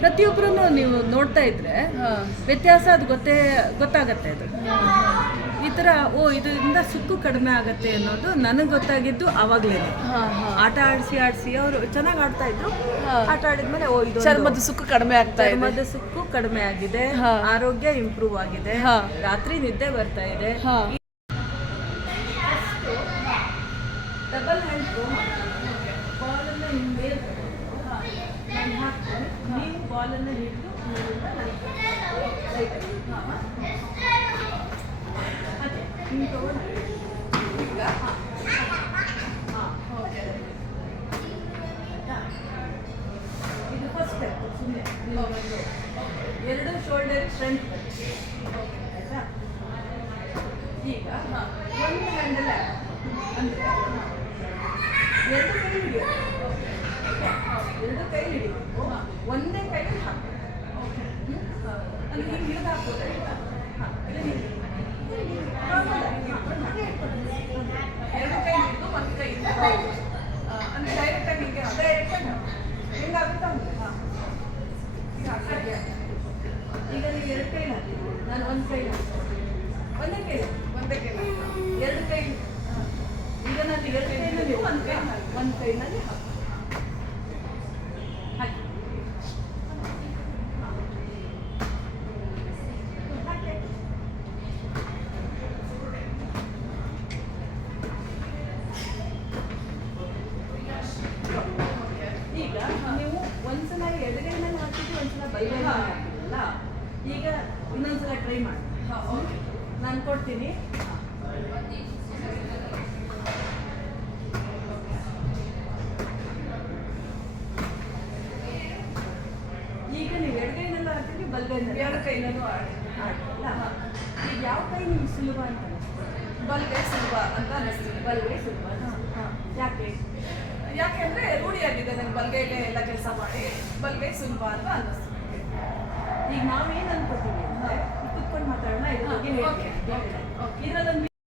ಪ್ರತಿಯೊಬ್ಬರೂ ನೀವು ನೋಡ್ತಾ ಇದ್ರೆ ವ್ಯತ್ಯಾಸ ಅದು ಗೊತ್ತಾಗತ್ತೆ. ಅದು ಈ ಥರ ಇದರಿಂದ ಸುಕ್ಕು ಕಡಿಮೆ ಆಗತ್ತೆ ಅನ್ನೋದು ನನಗೆ ಗೊತ್ತಾಗಿದ್ದು ಆವಾಗಲೇ. ಆಟ ಆಡಿಸಿ ಅವರು ಚೆನ್ನಾಗಿ ಆಡ್ತಾ ಇದ್ರು. ಆಟ ಆಡಿದ್ಮೇಲೆ ಇದು ಚರ್ಮದ ಸುಕ್ಕು ಕಡಿಮೆ ಆಗ್ತಾ ಇದೆ, ಚರ್ಮದ ಸುಕ್ಕು ಕಡಿಮೆ ಆಗಿದೆ, ಆರೋಗ್ಯ ಇಂಪ್ರೂವ್ ಆಗಿದೆ, ರಾತ್ರಿ ನಿದ್ದೆ ಬರ್ತಾ ಇದೆ. ಡಬಲ್ ಹ್ಯಾಂಡ್ ಥ್ರೋ ಬಾಲನ್ನು ಹಿಂಗೆ ನಾನು ಹಾಕ್ತೀನಿ, ನೀವು ಬಾಲನ್ನು ಹಿಡಿದು ಹಿಂಗೆ ತಗೊಂಡು ಈಗ ಹಾಂ ಓಕೆ ಆಯ್ತಾ? ಇದು ಫಸ್ಟ್ ಸ್ಟೆಪ್ ಸುಮ್ಮನೆ ಎರಡು ಶೋಲ್ಡರ್ ಫ್ರಂಟ್ ಆಯ್ತಾ? ಈಗ ಒಂದು ಹ್ಯಾಂಡಲ್ ಅಂದರೆ ಎರಡು ಕೈ ಹಿಡಿಯೋದು. ಎರಡು ಕೈ ಹಿಡಿಬೇಕು, ಒಂದೇ ಕೈಯಲ್ಲಿ ಹಾಕಬೇಕು. ಅಂದ್ರೆ ಹಿಂಗೆ ಹಿಡಿದು ಹಾಕ್ಬೋದಾ ಈಗ? ಎರಡು ಕೈ ಹಿಡಿದು ಒಂದು ಕೈ ಇದೆ ಅಂದ್ರೆ ಡೈರೆಕ್ಟ್ ಆಗಿ ಹಿಂಗೆ ಡೈರೆಕ್ಟ್ ಹೆಂಗಾಗುತ್ತಾ ಈಗ ಹಾಕಿ ಈಗ ನೀವು ಎರಡು ಕೈ ಹಾಕಿದ್ರು, ನಾನು ಒಂದು ಕೈ ಹಾಕ್ತೀನಿ. ಒಂದೇ ಕೈ ಒಂದೇ ಕೈ ಎರಡು ಕೈ. ಈಗ ನಾನು ಎರಡು ಕೈನಲ್ಲಿ ಒಂದು ಕೈನಲ್ಲಿ ಹಾಕಿ ಹಾಕಿ ಈಗ ನೀವು ಒಂದ್ಸಲ ಎಡಗೈನಲ್ಲಿ ಹಾಕಿದ್ರೆ ಒಂದ್ಸಲ ಬಲಗೈನಲ್ಲಿ ಹಾಕಿದ್ರಲ್ಲ, ಈಗ ಇನ್ನೊಂದ್ಸಲ ಟ್ರೈ ಮಾಡಿ. ಓಕೆ ನಾನು ಕೊಡ್ತೀನಿ. ಈಗ ನೀವು ಎಡಗೈನೆಲ್ಲ ಹಾಕಿದ್ರೆ ಬಲಗೈನಲ್ಲಿ ಎರಡು ಕೈನೂ ಆಗಲ್ಲ. ಈಗ ಯಾವ ಕೈ ನಿಮ್ಗೆ ಸುಲಭ ಅಂತ ಅನಿಸ್ತದೆ? ಬಲ್ಗೈ ಸುಲಭ ಅಂತ ಅನಿಸ್ತೀನಿ. ಬಲಗೈ ಸುಲಭ ಯಾಕೆ? ಯಾಕೆಂದ್ರೆ ರೂಢಿಯಾಗಿದೆ ನಂಗೆ ಬಲ್ಗೈಲೇ ಎಲ್ಲ ಕೆಲಸ ಮಾಡಿ ಬಲ್ಗೈ ಸುಲಭ ಅಂತ ಅನ್ನಿಸ್ತು. ಈಗ ನಾವೇನು ಅನ್ಕೋತೀವಿ ಅಂದರೆ ಕುತ್ಕೊಂಡು ಮಾತಾಡೋಣ ಇದ್ರ ಬಗ್ಗೆ ಓಕೆ ಇದರಲ್ಲೊಂದು